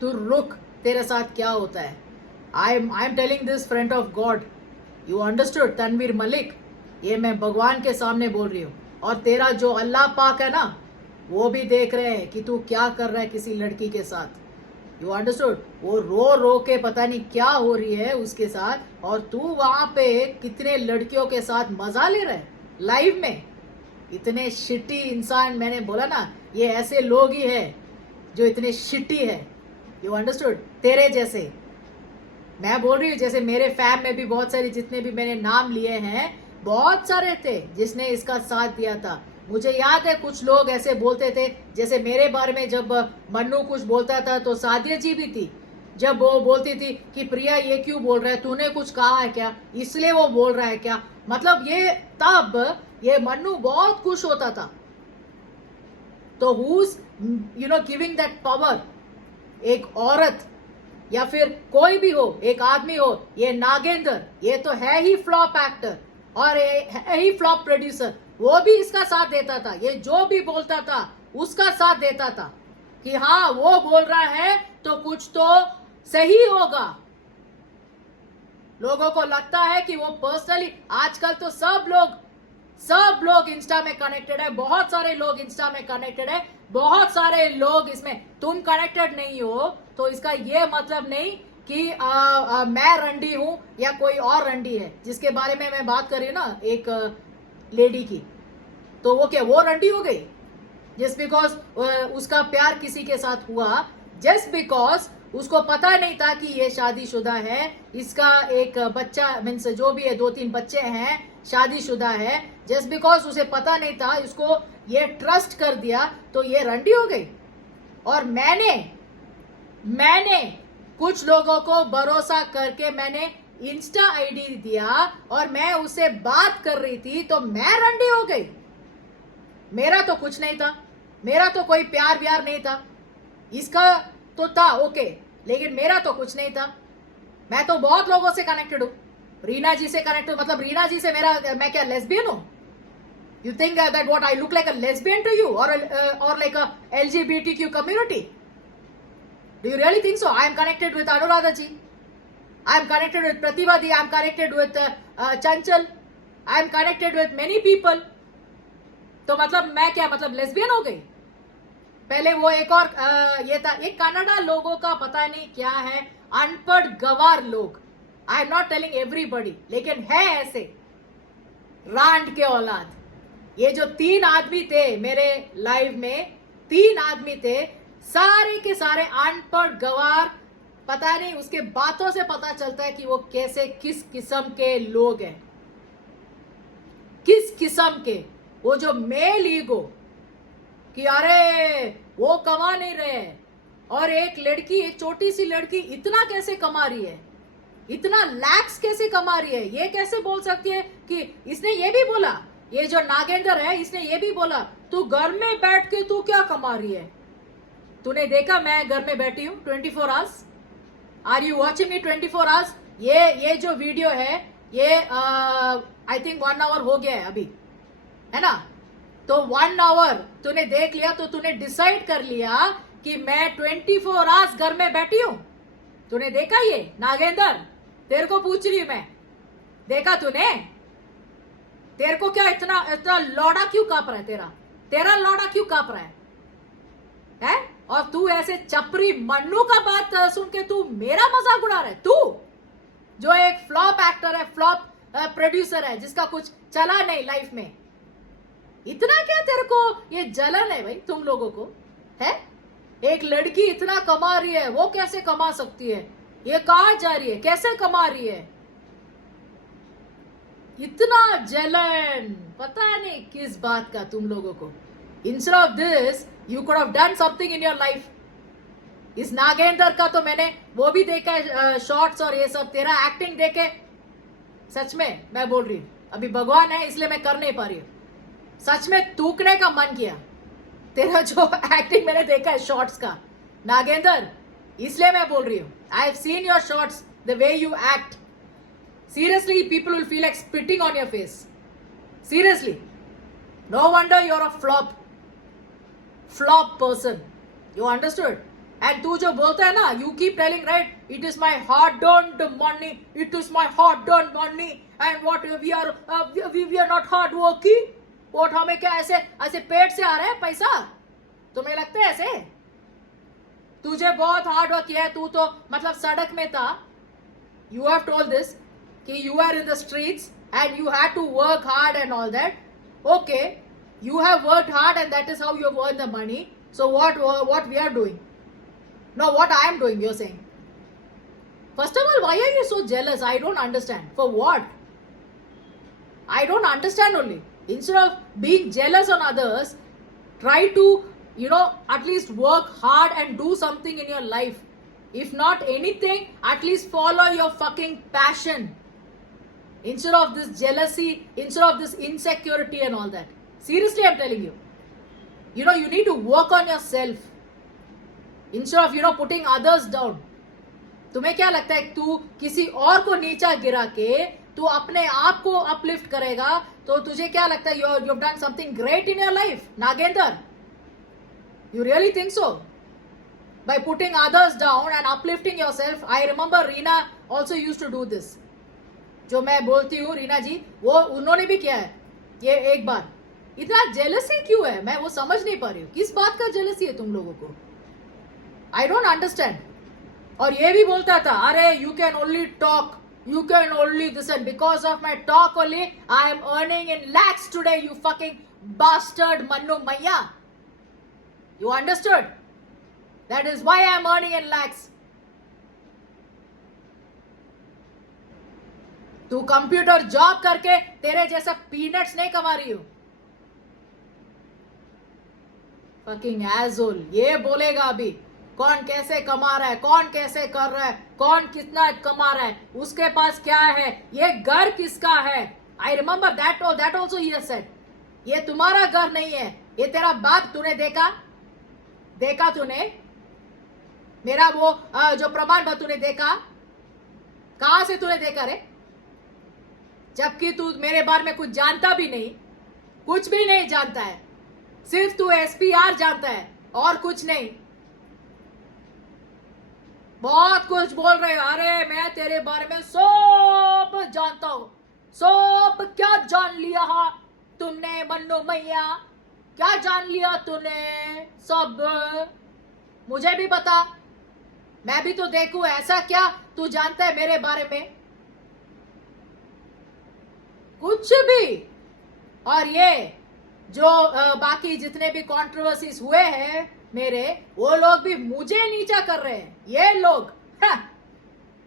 तू रुक, तेरे साथ क्या होता है? I am telling this front of God, you understood? Tanvir Malik, ये मैं भगवान के सामने बोल रही हूँ। और तेरा जो अल्लाह पाक है ना, वो भी देख रहे हैं कि तू क्या कर रहा है किसी लड़की के साथ। You understood? वो रो रो के पता नहीं क्या हो रही है उसके साथ, और तू वहां पे कितने लड़कियों के साथ मजा ले रहा है लाइव में। इतने शिटी इंसान, मैंने बोला ना, ये ऐसे लोग ही है जो इतने शिटी है। You understood? तेरे जैसे मैं बोल रही हूँ, जैसे मेरे फैम में भी बहुत सारे, जितने भी मैंने नाम लिए हैं, बहुत सारे थे जिसने इसका साथ दिया था। मुझे याद है कुछ लोग ऐसे बोलते थे, जैसे मेरे बारे में जब मन्नू कुछ बोलता था तो सादिया जी भी थी, जब वो बोलती थी कि प्रिया ये क्यों बोल रहा है, तूने कुछ कहा है क्या, इसलिए वो बोल रहा है क्या, मतलब ये तब ये मन्नू बहुत खुश होता था। तो हुज गिविंग दैट पावर? एक औरत या फिर कोई भी हो, एक आदमी हो, ये नागेंद्र, ये तो है ही फ्लॉप एक्टर, और ही फ्लॉप प्रोड्यूसर, वो भी इसका साथ देता था, ये जो भी बोलता था उसका साथ देता था कि हाँ वो बोल रहा है तो कुछ तो सही होगा। लोगों को लगता है कि वो पर्सनली, आजकल तो सब लोग इंस्टा में कनेक्टेड है, बहुत सारे लोग इंस्टा में कनेक्टेड है, बहुत सारे लोग इसमें, तुम कनेक्टेड नहीं हो तो इसका ये मतलब नहीं कि मैं रंडी हूं या कोई और रंडी है। जिसके बारे में मैं बात कर रही हूँ ना, एक लेडी की, तो वो क्या वो रंडी हो गई जस्ट बिकॉज उसका प्यार किसी के साथ हुआ, जस्ट बिकॉज उसको पता नहीं था कि ये शादीशुदा है, इसका एक बच्चा मीन्स जो भी है 2-3 बच्चे हैं, शादीशुदा है, जस्ट बिकॉज उसे पता नहीं था, उसको ये ट्रस्ट कर दिया तो ये रंडी हो गई। और मैंने कुछ लोगों को भरोसा करके मैंने इंस्टा आईडी दिया और मैं उससे बात कर रही थी तो मैं रंडी हो गई। मेरा तो कुछ नहीं था, मेरा तो कोई प्यार व्यार नहीं था, इसका तो था ओके, लेकिन मेरा तो कुछ नहीं था। मैं तो बहुत लोगों से कनेक्टेड हूँ, रीना जी से कनेक्टेड, मतलब रीना जी से मैं क्या लेस्बियन हूँ? You think that what I look like a lesbian to you or like a LGBTQ community? Do you really think so? I am connected with Anuradha ji, I am connected with Pratibha ji, I am connected with Chanchal, I am connected with many people. तो मतलब मैं क्या, मतलब lesbian हो गई? पहले वो एक और ये था, एक कनाडा लोगों का पता नहीं क्या है, अनपढ़ गवार लोग, आई एम नॉट टेलिंग एवरीबडी, लेकिन है ऐसे रांड के औलाद। ये जो 3 आदमी थे मेरे लाइव में, 3 आदमी थे, सारे के सारे अनपढ़ गवार, पता नहीं, उसके बातों से पता चलता है कि वो कैसे, किस किस्म के लोग हैं, किस किस्म के। वो जो मेल ईगो कि अरे वो कमा नहीं रहे, और एक लड़की, एक छोटी सी लड़की इतना कैसे कमा रही है, इतना लैक्स कैसे कमा रही है, ये कैसे बोल सकती है कि इसने ये भी बोला, ये जो नागेंद्र है इसने ये भी बोला तू घर में बैठ के तू क्या कमा रही है? तूने देखा मैं घर में बैठी हूँ 24 hours? Are you watching me 24 hours? ये जो वीडियो है ये आई थिंक 1 आवर हो गया है अभी, है ना? तो 1 आवर तूने देख लिया तो तूने डिसाइड कर लिया कि मैं 24 आवर्स घर में बैठी हूं। तूने देखा ये नागेंद्र? तेरे को पूछ रही हूं मैं, देखा तूने? तेरे को क्या इतना लौड़ा क्यों कांप रहा है? तेरा लौड़ा क्यों कांप रहा है? और तू ऐसे चपरी मन्नू का बात सुन के तू मेरा मजाक उड़ा रहा है? तू जो एक फ्लॉप एक्टर है, फ्लॉप प्रोड्यूसर है, जिसका कुछ चला नहीं लाइफ में, इतना क्या तेरे को ये जलन है भाई तुम लोगों को? है एक लड़की इतना कमा रही है, वो कैसे कमा सकती है? ये कहां जा रही है, कैसे कमा रही है? इतना जलन, पता नहीं किस बात का तुम लोगों को। Instead of this you could have done something in your life. इस नागेंद्र का तो मैंने वो भी देखा है, शॉर्ट्स और ये सब, तेरा एक्टिंग देखे सच में मैं बोल रही हूँ, अभी भगवान है इसलिए मैं कर नहीं पा रही हूँ, सच में थूकने का मन किया तेरा जो एक्टिंग मैंने देखा है शॉर्ट्स का नागेंद्र, इसलिए मैं बोल रही हूँ। I have seen your shorts, the way you act, seriously people will feel like spitting on your face, seriously. No wonder you're a flop person, you understood? And तू जो बोलता है ना, you keep telling, right, it is my hard earned money, it is my hard earned money, and what we are not hard working, what हमें क्या ऐसे पेट से आ रहा है पैसा? तुम्हें लगता है ऐसे? तुझे बहुत हार्ड वर्क किया है, तू तो मतलब सड़क में था, you have told this कि you are in the streets and you had to work hard and all that. Okay, you have worked hard and that is how you have earned the money. So what we are doing? No, what I am doing, you're saying. First of all, why are you so jealous? I don't understand. For what? I don't understand only. Instead of being jealous on others, try to, at least work hard and do something in your life. If not anything, at least follow your fucking passion. Instead of this jealousy, instead of this insecurity and all that. Seriously, I'm telling you. You need to work on yourself. Instead of, putting others down. तुम्हें क्या लगता है तू किसी और को नीचा गिरा के तू अपने आप को अपलिफ्ट करेगा तो तुझे क्या लगता है, you have done something great in your life Nagendra? You really think so? By putting others down and uplifting yourself. I remember Reena also used to do this. जो मैं बोलती हूँ रीना जी, वो उन्होंने भी किया है ये एक बार. इतना जेलसी क्यों है, मैं वो समझ नहीं पा रही हूँ. किस बात का जेलसी है तुम लोगों को? I don't understand. और ये भी बोलता था, अरे you can only talk, you can only this and because of my talk only I am earning in lakhs today, you fucking bastard Mannu मैया. You understood? That is why I am earning in lakhs. तू computer job करके तेरे जैसा peanuts नहीं कमा रही हो. Fucking asshole. ये बोलेगा अभी कौन कैसे कमा रहा है, कौन कैसे कर रहा है, कौन कितना कमा रहा है, उसके पास क्या है, ये घर किसका है. I remember that also he has said. ये तुम्हारा घर नहीं है, ये तेरा बाप. तूने देखा तूने मेरा वो जो प्रमाण पत्र तूने देखा? कहां से तूने देखा रे? जबकि तू मेरे बारे में कुछ जानता भी नहीं, कुछ भी नहीं जानता है. सिर्फ तू एसपीआर जानता है और कुछ नहीं. बहुत कुछ बोल रहे हो. अरे मैं तेरे बारे में सब जानता हूं. सब क्या जान लिया तुमने मन्नू मैया? क्या जान लिया तूने? सब मुझे भी पता, मैं भी तो देखूं. ऐसा क्या तू जानता है मेरे बारे में? कुछ भी. और ये जो बाकी जितने भी कंट्रोवर्सीज हुए हैं मेरे, वो लोग भी मुझे नीचा कर रहे हैं. ये लोग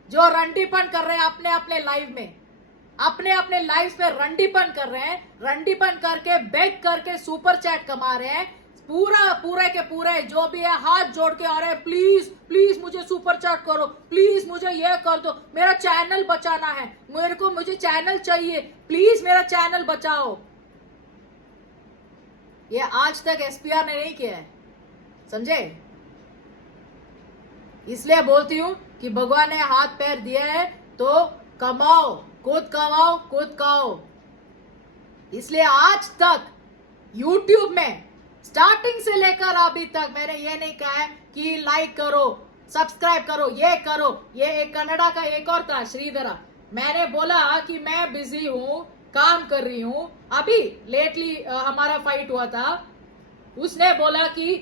जो रंडीपन कर रहे हैं अपने अपने लाइफ में, अपने अपने लाइफ में रंडीपन कर रहे हैं, रंडीपन करके बेग करके सुपर चैट कमा रहे हैं. पूरे के पूरे जो भी है हाथ जोड़ के, अरे प्लीज प्लीज मुझे सुपर चैट करो, प्लीज मुझे ये कर दो, मेरा चैनल बचाना है, मुझे चैनल चाहिए, प्लीज मेरा चैनल बचाओ. ये आज तक एसपीआर ने नहीं किया है, समझे? इसलिए बोलती हूं कि भगवान ने हाथ पैर दिया है तो कमाओ, खुद कमाओ, खुद खाओ. इसलिए आज तक YouTube में स्टार्टिंग से लेकर अभी तक मैंने ये नहीं कहा है कि लाइक करो, सब्सक्राइब करो, ये करो. ये एक कनाडा का एक और था श्रीधरा, मैंने बोला कि मैं बिजी हूँ, काम कर रही हूँ. अभी लेटली हमारा फाइट हुआ था, उसने बोला कि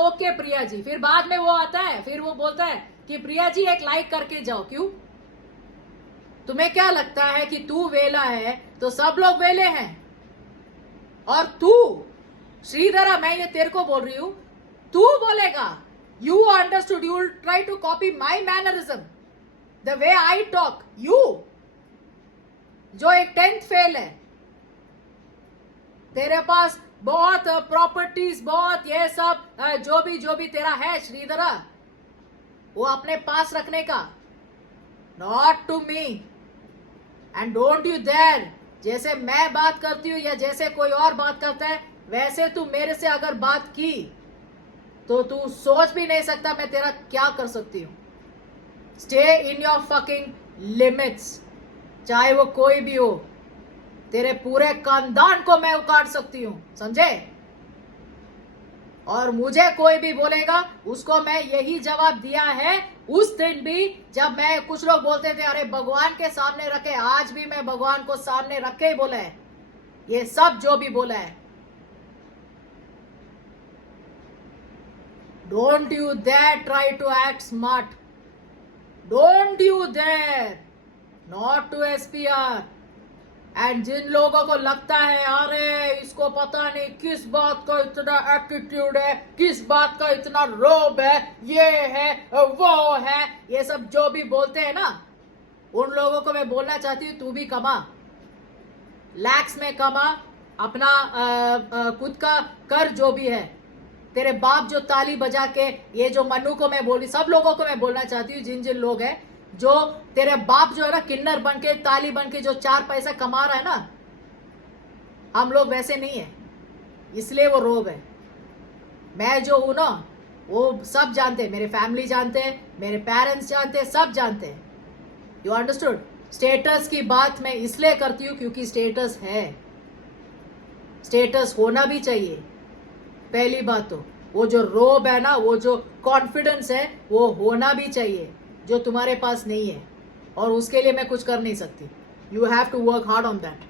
ओके प्रिया जी. फिर बाद में वो आता है, फिर वो बोलता है कि प्रिया जी एक लाइक करके जाओ. क्यों? तुम्हें क्या लगता है कि तू वेला है तो सब लोग वेले हैं? और तू श्रीधरा, मैं ये तेरे को बोल रही हूं, तू बोलेगा you understood, you will try to copy my mannerism, the way I talk. You जो एक 10th फेल है, तेरे पास बहुत प्रॉपर्टीज, बहुत ये सब जो भी तेरा है श्रीधरा, वो अपने पास रखने का. Not to me. And don't you there, जैसे मैं बात करती हूँ या जैसे कोई और बात करता है, वैसे तू मेरे से अगर बात की तो तू सोच भी नहीं सकता मैं तेरा क्या कर सकती हूँ. Stay in your fucking limits. चाहे वो कोई भी हो, तेरे पूरे खानदान को मैं उखाड़ सकती हूँ, समझे? और मुझे कोई भी बोलेगा उसको मैं यही जवाब दिया है उस दिन भी, जब मैं, कुछ लोग बोलते थे अरे भगवान के सामने रखे. आज भी मैं भगवान को सामने रखे ही बोला है ये सब जो भी बोला है. Don't you dare try to act smart. Don't you dare, not to SPR. And जिन लोगों को लगता है अरे इसको पता नहीं किस बात का इतना एटीट्यूड है, किस बात का इतना रोब है, ये है वो है, ये सब जो भी बोलते हैं ना, उन लोगों को मैं बोलना चाहती हूँ तू भी कमा, लैक्स में कमा, अपना खुद का कर जो भी है. तेरे बाप जो ताली बजा के, ये जो मन्नू को मैं बोली, सब लोगों को मैं बोलना चाहती हूँ, जिन जिन लोग हैं जो तेरे बाप जो है ना किन्नर बन के, ताली बन के जो 4 पैसा कमा रहा है ना, हम लोग वैसे नहीं है, इसलिए वो रोब है. मैं जो हूं ना वो सब जानते हैं, मेरे फैमिली जानते हैं, मेरे पेरेंट्स जानते हैं, सब जानते हैं. You understood? स्टेटस की बात मैं इसलिए करती हूँ क्योंकि स्टेटस है, स्टेटस होना भी चाहिए। पहली बात तो वो जो रोब है ना, वो जो कॉन्फिडेंस है, वो होना भी चाहिए जो तुम्हारे पास नहीं है, और उसके लिए मैं कुछ कर नहीं सकती। You have to work hard on that.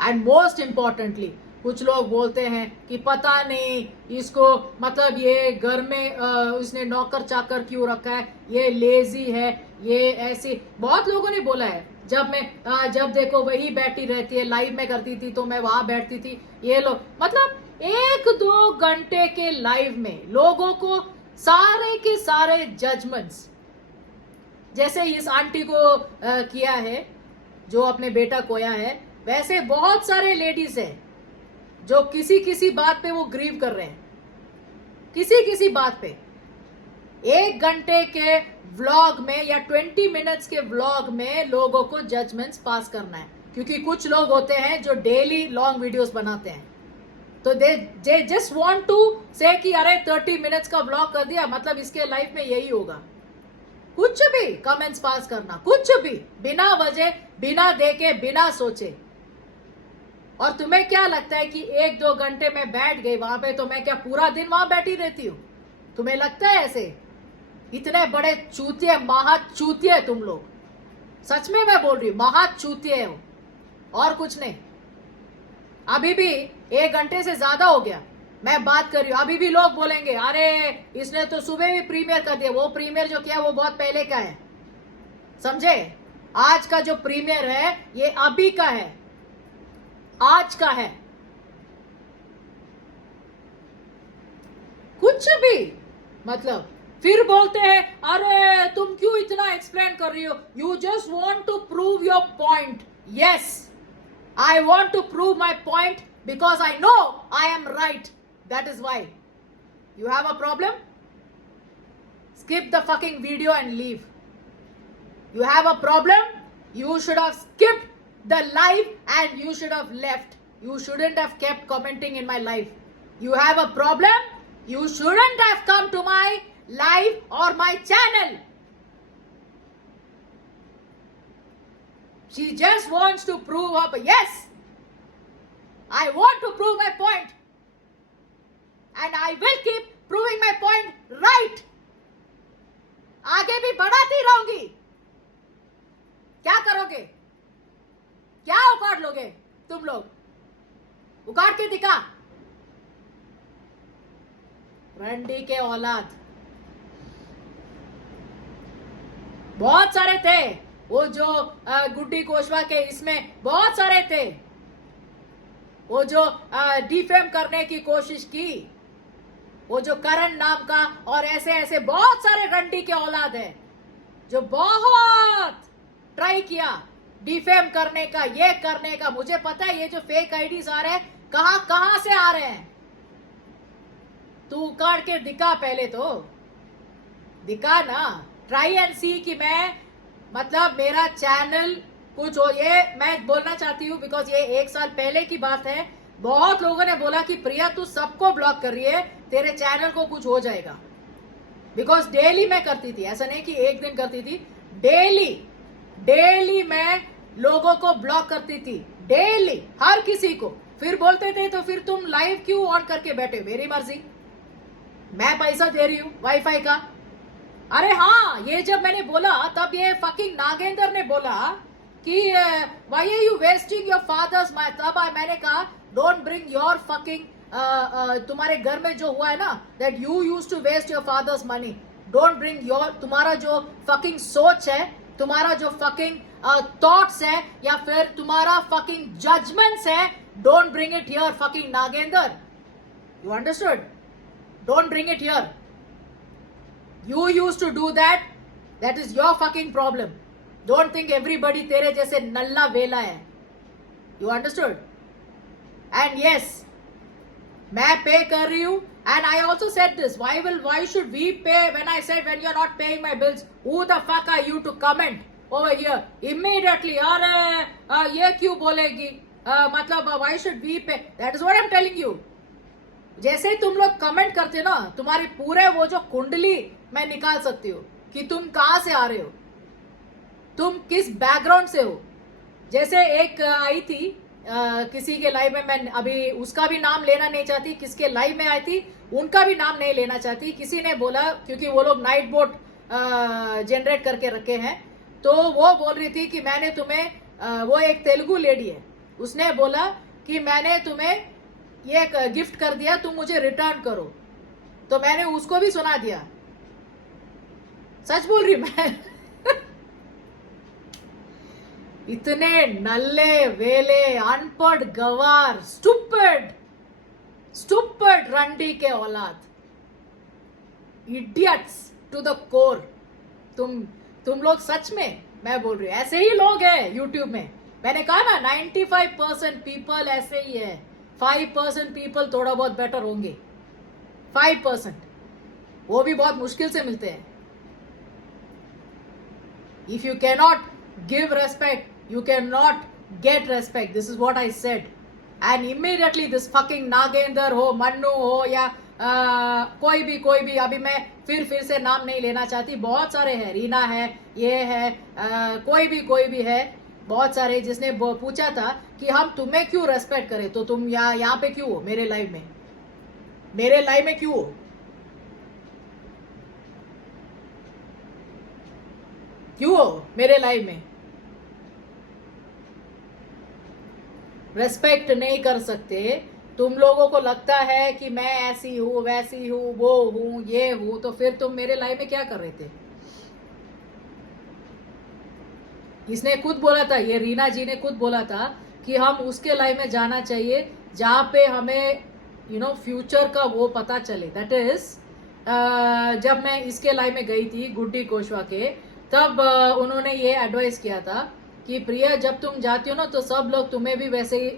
And most importantly, कुछ लोग बोलते हैं कि पता नहीं इसको, मतलब ये घर में उसने नौकर चाकर क्यों रखा है, ये लेजी है, ये ऐसी। बहुत लोगों ने बोला है, जब मैं जब देखो वही बैठी रहती है, लाइव में करती थी तो मैं वहां बैठती थी। ये लोग मतलब 1-2 घंटे के लाइव में लोगों को सारे के सारे जजमेंट्स, जैसे इस आंटी को किया है जो अपने बेटा खोया है, वैसे बहुत सारे लेडीज हैं जो किसी किसी बात पे वो ग्रीव कर रहे हैं, किसी किसी बात पे। 1 घंटे के व्लॉग में या 20 मिनट्स के व्लॉग में लोगों को जजमेंट्स पास करना है, क्योंकि कुछ लोग होते हैं जो डेली लॉन्ग वीडियोस बनाते हैं, तो they just want to say कि अरे 30 मिनट्स का व्लॉग कर दिया, मतलब इसके लाइफ में यही होगा। कुछ भी कमेंट्स पास करना, कुछ भी बिना वजह, बिना देखे, बिना सोचे। और तुम्हें क्या लगता है कि 1-2 घंटे में बैठ गई वहां पे तो मैं क्या पूरा दिन वहां बैठी रहती हूँ? तुम्हें लगता है ऐसे? इतने बड़े चूतिए, महा चूतिए तुम लोग, सच में मैं बोल रही हूँ, महा चूतिए हो और कुछ नहीं। अभी भी 1 घंटे से ज्यादा हो गया मैं बात कर रही हूँ, अभी भी लोग बोलेंगे अरे इसने तो सुबह भी प्रीमियर कर दिया। वो प्रीमियर जो किया वो बहुत पहले का है, समझे? आज का जो प्रीमियर है ये अभी का है, आज का है। कुछ भी मतलब फिर बोलते हैं अरे तुम क्यों इतना एक्सप्लेन कर रही हो, you just want to prove your point. Yes, I want to prove my point because I know I am right, that is why. You have a problem, skip the fucking video and leave. You have a problem, you should have skipped the live and you should have left. You shouldn't have kept commenting in my live. You have a problem, you shouldn't have come to my live or my channel. She just wants to prove up. Yes, I want to prove my point and I will keep proving my point right. आगे भी बढ़ाती रहूंगी। क्या करोगे? क्या उखाड़ लोगे तुम लोग? उखाड़ के दिखा। रंडी के औलाद बहुत सारे थे, वो जो गुड्डी कोशवा के इसमें बहुत सारे थे, वो जो डिफेम करने की कोशिश की, वो जो करण नाम का, और ऐसे ऐसे बहुत सारे रंडी के औलाद है जो बहुत ट्राई किया डिफेम करने का, ये करने का। मुझे पता है ये जो फेक आईडीज आ रहे हैं कहां कहां से आ रहे हैं। तू उखाड़ के दिखा, पहले तो दिखा ना, ट्राई एंड सी कि मैं, मतलब मेरा चैनल कुछ हो। ये मैं बोलना चाहती हूँ बिकॉज ये 1 साल पहले की बात है। बहुत लोगों ने बोला कि प्रिया तू सबको ब्लॉक कर रही है, तेरे चैनल को कुछ हो जाएगा। बिकॉज डेली मैं करती थी, ऐसा नहीं कि एक दिन करती थी, डेली मैं लोगों को ब्लॉक करती थी, डेली हर किसी को। फिर बोलते थे तो फिर तुम लाइव क्यों ऑन करके बैठे? मेरी मर्जी, मैं पैसा दे रही हूँ वाईफाई का। अरे हाँ, ये जब मैंने बोला तब ये फकिंग नागेंद्र ने बोला कि why are you wasting your father's money. तब मैंने कहा डोंट ब्रिंग योर फकिंग, तुम्हारे घर में जो हुआ है ना, that you used to waste your father's money, don't bring your, तुम्हारा जो फकिंग सोच है, तुम्हारा जो फकिंग थॉट्स है, या फिर तुम्हारा फकिंग जजमेंट्स है, don't bring it here fucking Nagendra. You understood? Don't bring it here. You used to do that. That is your fucking problem. Don't think everybody तेरे जैसे नल्ला वेला है. You understood? And yes, मैं pay कर रही हूँ. And I also said this. Why should we pay when I said when you're not paying my bills? Who the fuck are you to comment over here? Immediately, अरे ये क्यों बोलेगी? मतलब why should we pay? That is what I'm telling you. जैसे ही तुम लोग comment करते हो ना, तुम्हारी पूरे वो जो कुंडली मैं निकाल सकती हूँ कि तुम कहां से आ रहे हो। तुम किस बैकग्राउंड से हो। जैसे एक आई थी किसी के लाइव में, मैं अभी उसका भी नाम लेना नहीं चाहती, किसके लाइव में आई थी उनका भी नाम नहीं लेना चाहती। किसी ने बोला, क्योंकि वो लोग नाइट बोट जनरेट करके रखे हैं, तो वो बोल रही थी कि मैंने तुम्हें वो एक तेलुगु लेडी है, उसने बोला कि मैंने तुम्हें ये गिफ्ट कर दिया, तुम मुझे रिटर्न करो। तो मैंने उसको भी सुना दिया। सच बोल रही मैं। इतने नल्ले वेले अनपढ़ गवार, स्टूपिड स्टूपिड रंडी के औलाद, इडियट्स टू द कोर। तुम लोग सच में, मैं बोल रही हूँ, ऐसे ही लोग हैं यूट्यूब में। मैंने कहा ना 95% पीपल ऐसे ही है, 5% पीपल थोड़ा बहुत बेटर होंगे। 5% वो भी बहुत मुश्किल से मिलते हैं। If you cannot give respect, you cannot get respect. This is what I said. And immediately this fucking Nagendra हो, मन्नू हो, या कोई भी, अभी मैं फिर से नाम नहीं लेना चाहती, बहुत सारे हैं, रीना है, ये है, कोई भी है, बहुत सारे, जिसने पूछा था कि हम तुम्हें क्यों रेस्पेक्ट करें, तो तुम यहाँ पे क्यों हो, मेरे लाइव में क्यों हो, मेरे लाइव में। रेस्पेक्ट नहीं कर सकते। तुम लोगों को लगता है कि मैं ऐसी हूँ, वैसी हूँ, वो हूँ, ये हूँ, तो फिर तुम मेरे लाइव में क्या कर रहे थे। इसने खुद बोला था, ये रीना जी ने खुद बोला था कि हम उसके लाइव में जाना चाहिए जहाँ पे हमें फ्यूचर का वो पता चले। दैट इज जब मैं इसके लाइव में गई थी, गुड्डी कोशवा के, तब उन्होंने ये एडवाइस किया था कि प्रिया, जब तुम जाती हो ना तो सब लोग तुम्हें भी वैसे ही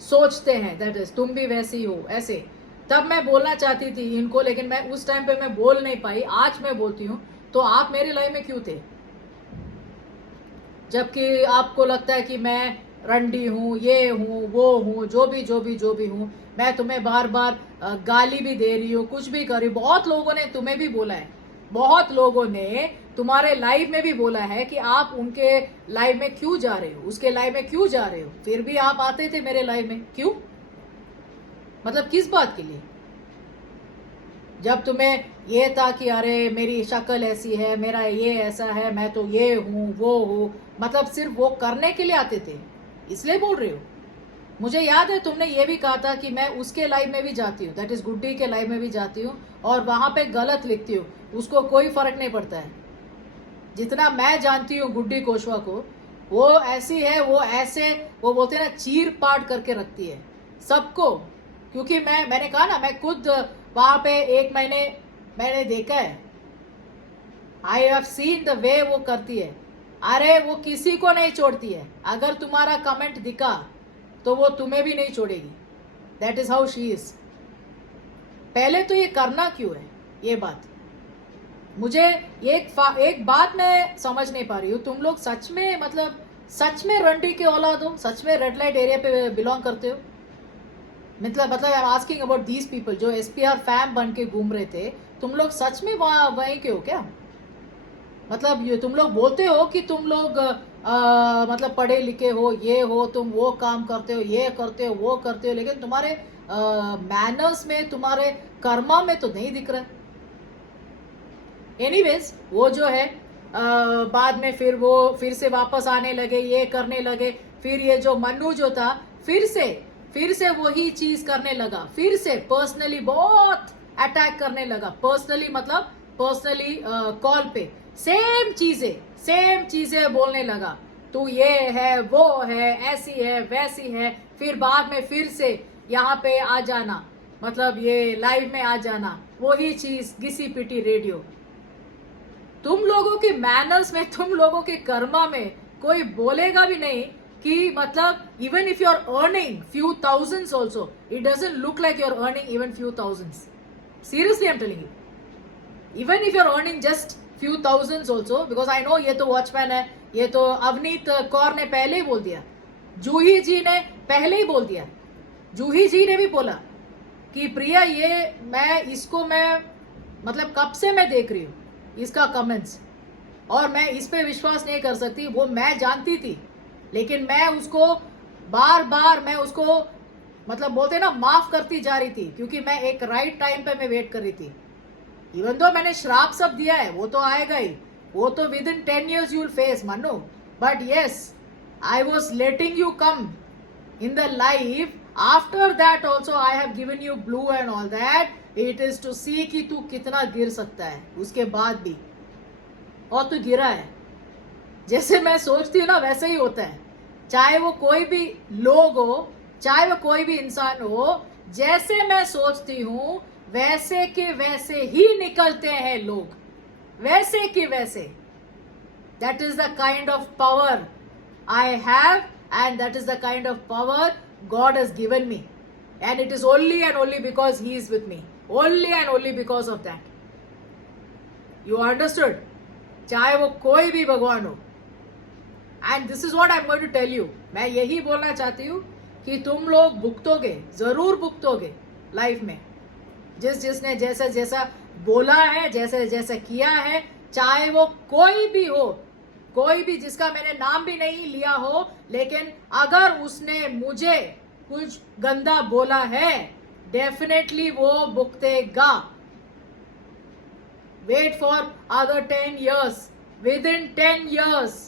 सोचते हैं, दैट इज तुम भी वैसी हो, ऐसे। तब मैं बोलना चाहती थी इनको, लेकिन मैं उस टाइम पे मैं बोल नहीं पाई। आज मैं बोलती हूँ, तो आप मेरे लाइफ में क्यों थे, जबकि आपको लगता है कि मैं रंडी हूँ, ये हूँ, वो हूँ, जो भी हूँ। मैं तुम्हें बार बार गाली भी दे रही हूँ, कुछ भी कर रही हूँ। बहुत लोगों ने तुम्हें भी बोला है, बहुत लोगों ने तुम्हारे लाइव में भी बोला है कि आप उनके लाइव में क्यों जा रहे हो, उसके लाइव में क्यों जा रहे हो, फिर भी आप आते थे मेरे लाइव में, क्यों, मतलब किस बात के लिए। जब तुम्हें ये था कि अरे मेरी शक्ल ऐसी है, मेरा ये ऐसा है, मैं तो ये हूँ, वो हूँ, मतलब सिर्फ वो करने के लिए आते थे, इसलिए बोल रही हो। मुझे याद है तुमने ये भी कहा था कि मैं उसके लाइव में भी जाती हूँ, दैट इज गुड्डी के लाइव में भी जाती हूँ, और वहां पे गलत लिखती हूँ, उसको कोई फर्क नहीं पड़ता है। जितना मैं जानती हूँ गुड्डी कोशवा को, वो ऐसी है, वो ऐसे, वो बोलते हैं ना, चीर पाट करके रखती है सबको। क्योंकि मैंने कहा ना, मैं खुद वहां पे 1 महीने मैंने देखा है, I have seen the way वो करती है। अरे वो किसी को नहीं छोड़ती है, अगर तुम्हारा कमेंट दिखा तो वो तुम्हें भी नहीं छोड़ेगी, that is how she is. पहले तो ये करना क्यों है, ये बात मुझे एक बात मैं समझ नहीं पा रही हूँ। तुम लोग सच में, मतलब सच में रंडी के औलाद हो, सच में रेड लाइट एरिया पे बिलोंग करते हो, मतलब I am asking about these people जो SPR फैम बन के घूम रहे थे। तुम लोग सच में वहीं के हो क्या, मतलब ये तुम लोग बोलते हो कि तुम लोग मतलब पढ़े लिखे हो, ये हो, तुम वो काम करते हो, ये करते हो, वो करते हो, लेकिन तुम्हारे मैनर्स में, तुम्हारे कर्मा में तो नहीं दिख रहा। एनीवेज, वो जो है बाद में फिर से वापस आने लगे, ये करने लगे। फिर ये जो मन्नू जो था, फिर से वही चीज करने लगा, फिर से पर्सनली बहुत अटैक करने लगा। पर्सनली मतलब पर्सनली कॉल पे सेम चीजें बोलने लगा, तू ये है, वो है, ऐसी है, वैसी है। फिर बाद में फिर से यहाँ पे आ जाना, मतलब ये लाइव में आ जाना, वही चीज, घिसी पिटी रेडियो। तुम लोगों के मैनर्स में, तुम लोगों के कर्मा में कोई बोलेगा भी नहीं कि, मतलब even if you are earning few thousands also, it doesn't look like you are earning even few thousands. Seriously, I'm telling you. Even if you are earning just few thousands also, because I know ये तो watchman है, ये तो अवनीत कौर ने पहले ही बोल दिया, जूही जी ने पहले ही बोल दिया, जूही जी ने भी बोला कि प्रिया ये मैं मतलब कब से मैं देख रही हूँ इसका कमेंट्स, और मैं इस पे विश्वास नहीं कर सकती, वो मैं जानती थी, लेकिन मैं उसको बार बार मैं उसको मतलब बोलते ना माफ करती जा रही थी, क्योंकि मैं एक राइट टाइम पे मैं वेट कर रही थी। इवन दो मैंने श्राप सब दिया है, वो तो आएगा ही, वो तो with in 10 years you will face Manu, but yes I was letting you come in the life. After that also I have given you blue and all that. It is to see कि तू कितना गिर सकता है उसके बाद भी, और तू गिरा है। जैसे मैं सोचती हूँ ना वैसे ही होता है, चाहे वो कोई भी लोग हो, चाहे वो कोई भी इंसान हो, जैसे मैं सोचती हूँ वैसे के वैसे ही निकलते हैं लोग, वैसे के वैसे। That is the kind of power I have, and that is the kind of power God has given me, and it is only and only because He is with me, only and only because of that. You understood? चाहे वो कोई भी भगवान हो, and this is what I'm going to tell you. मैं यही बोलना चाहती हूँ कि तुम लोग भुगतोगे, जरूर भुगतोगे लाइफ में, जिसने जैसा जैसा बोला है, जैसे जैसे किया है, चाहे वो कोई भी हो, कोई भी जिसका मैंने नाम भी नहीं लिया हो, लेकिन अगर उसने मुझे कुछ गंदा बोला है, डेफिनेटली वो भुगतेगा। Wait for other 10 years. Within 10 years,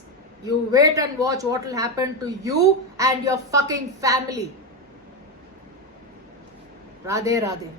you wait and watch what will happen to you and your fucking family. Radhe Radhe.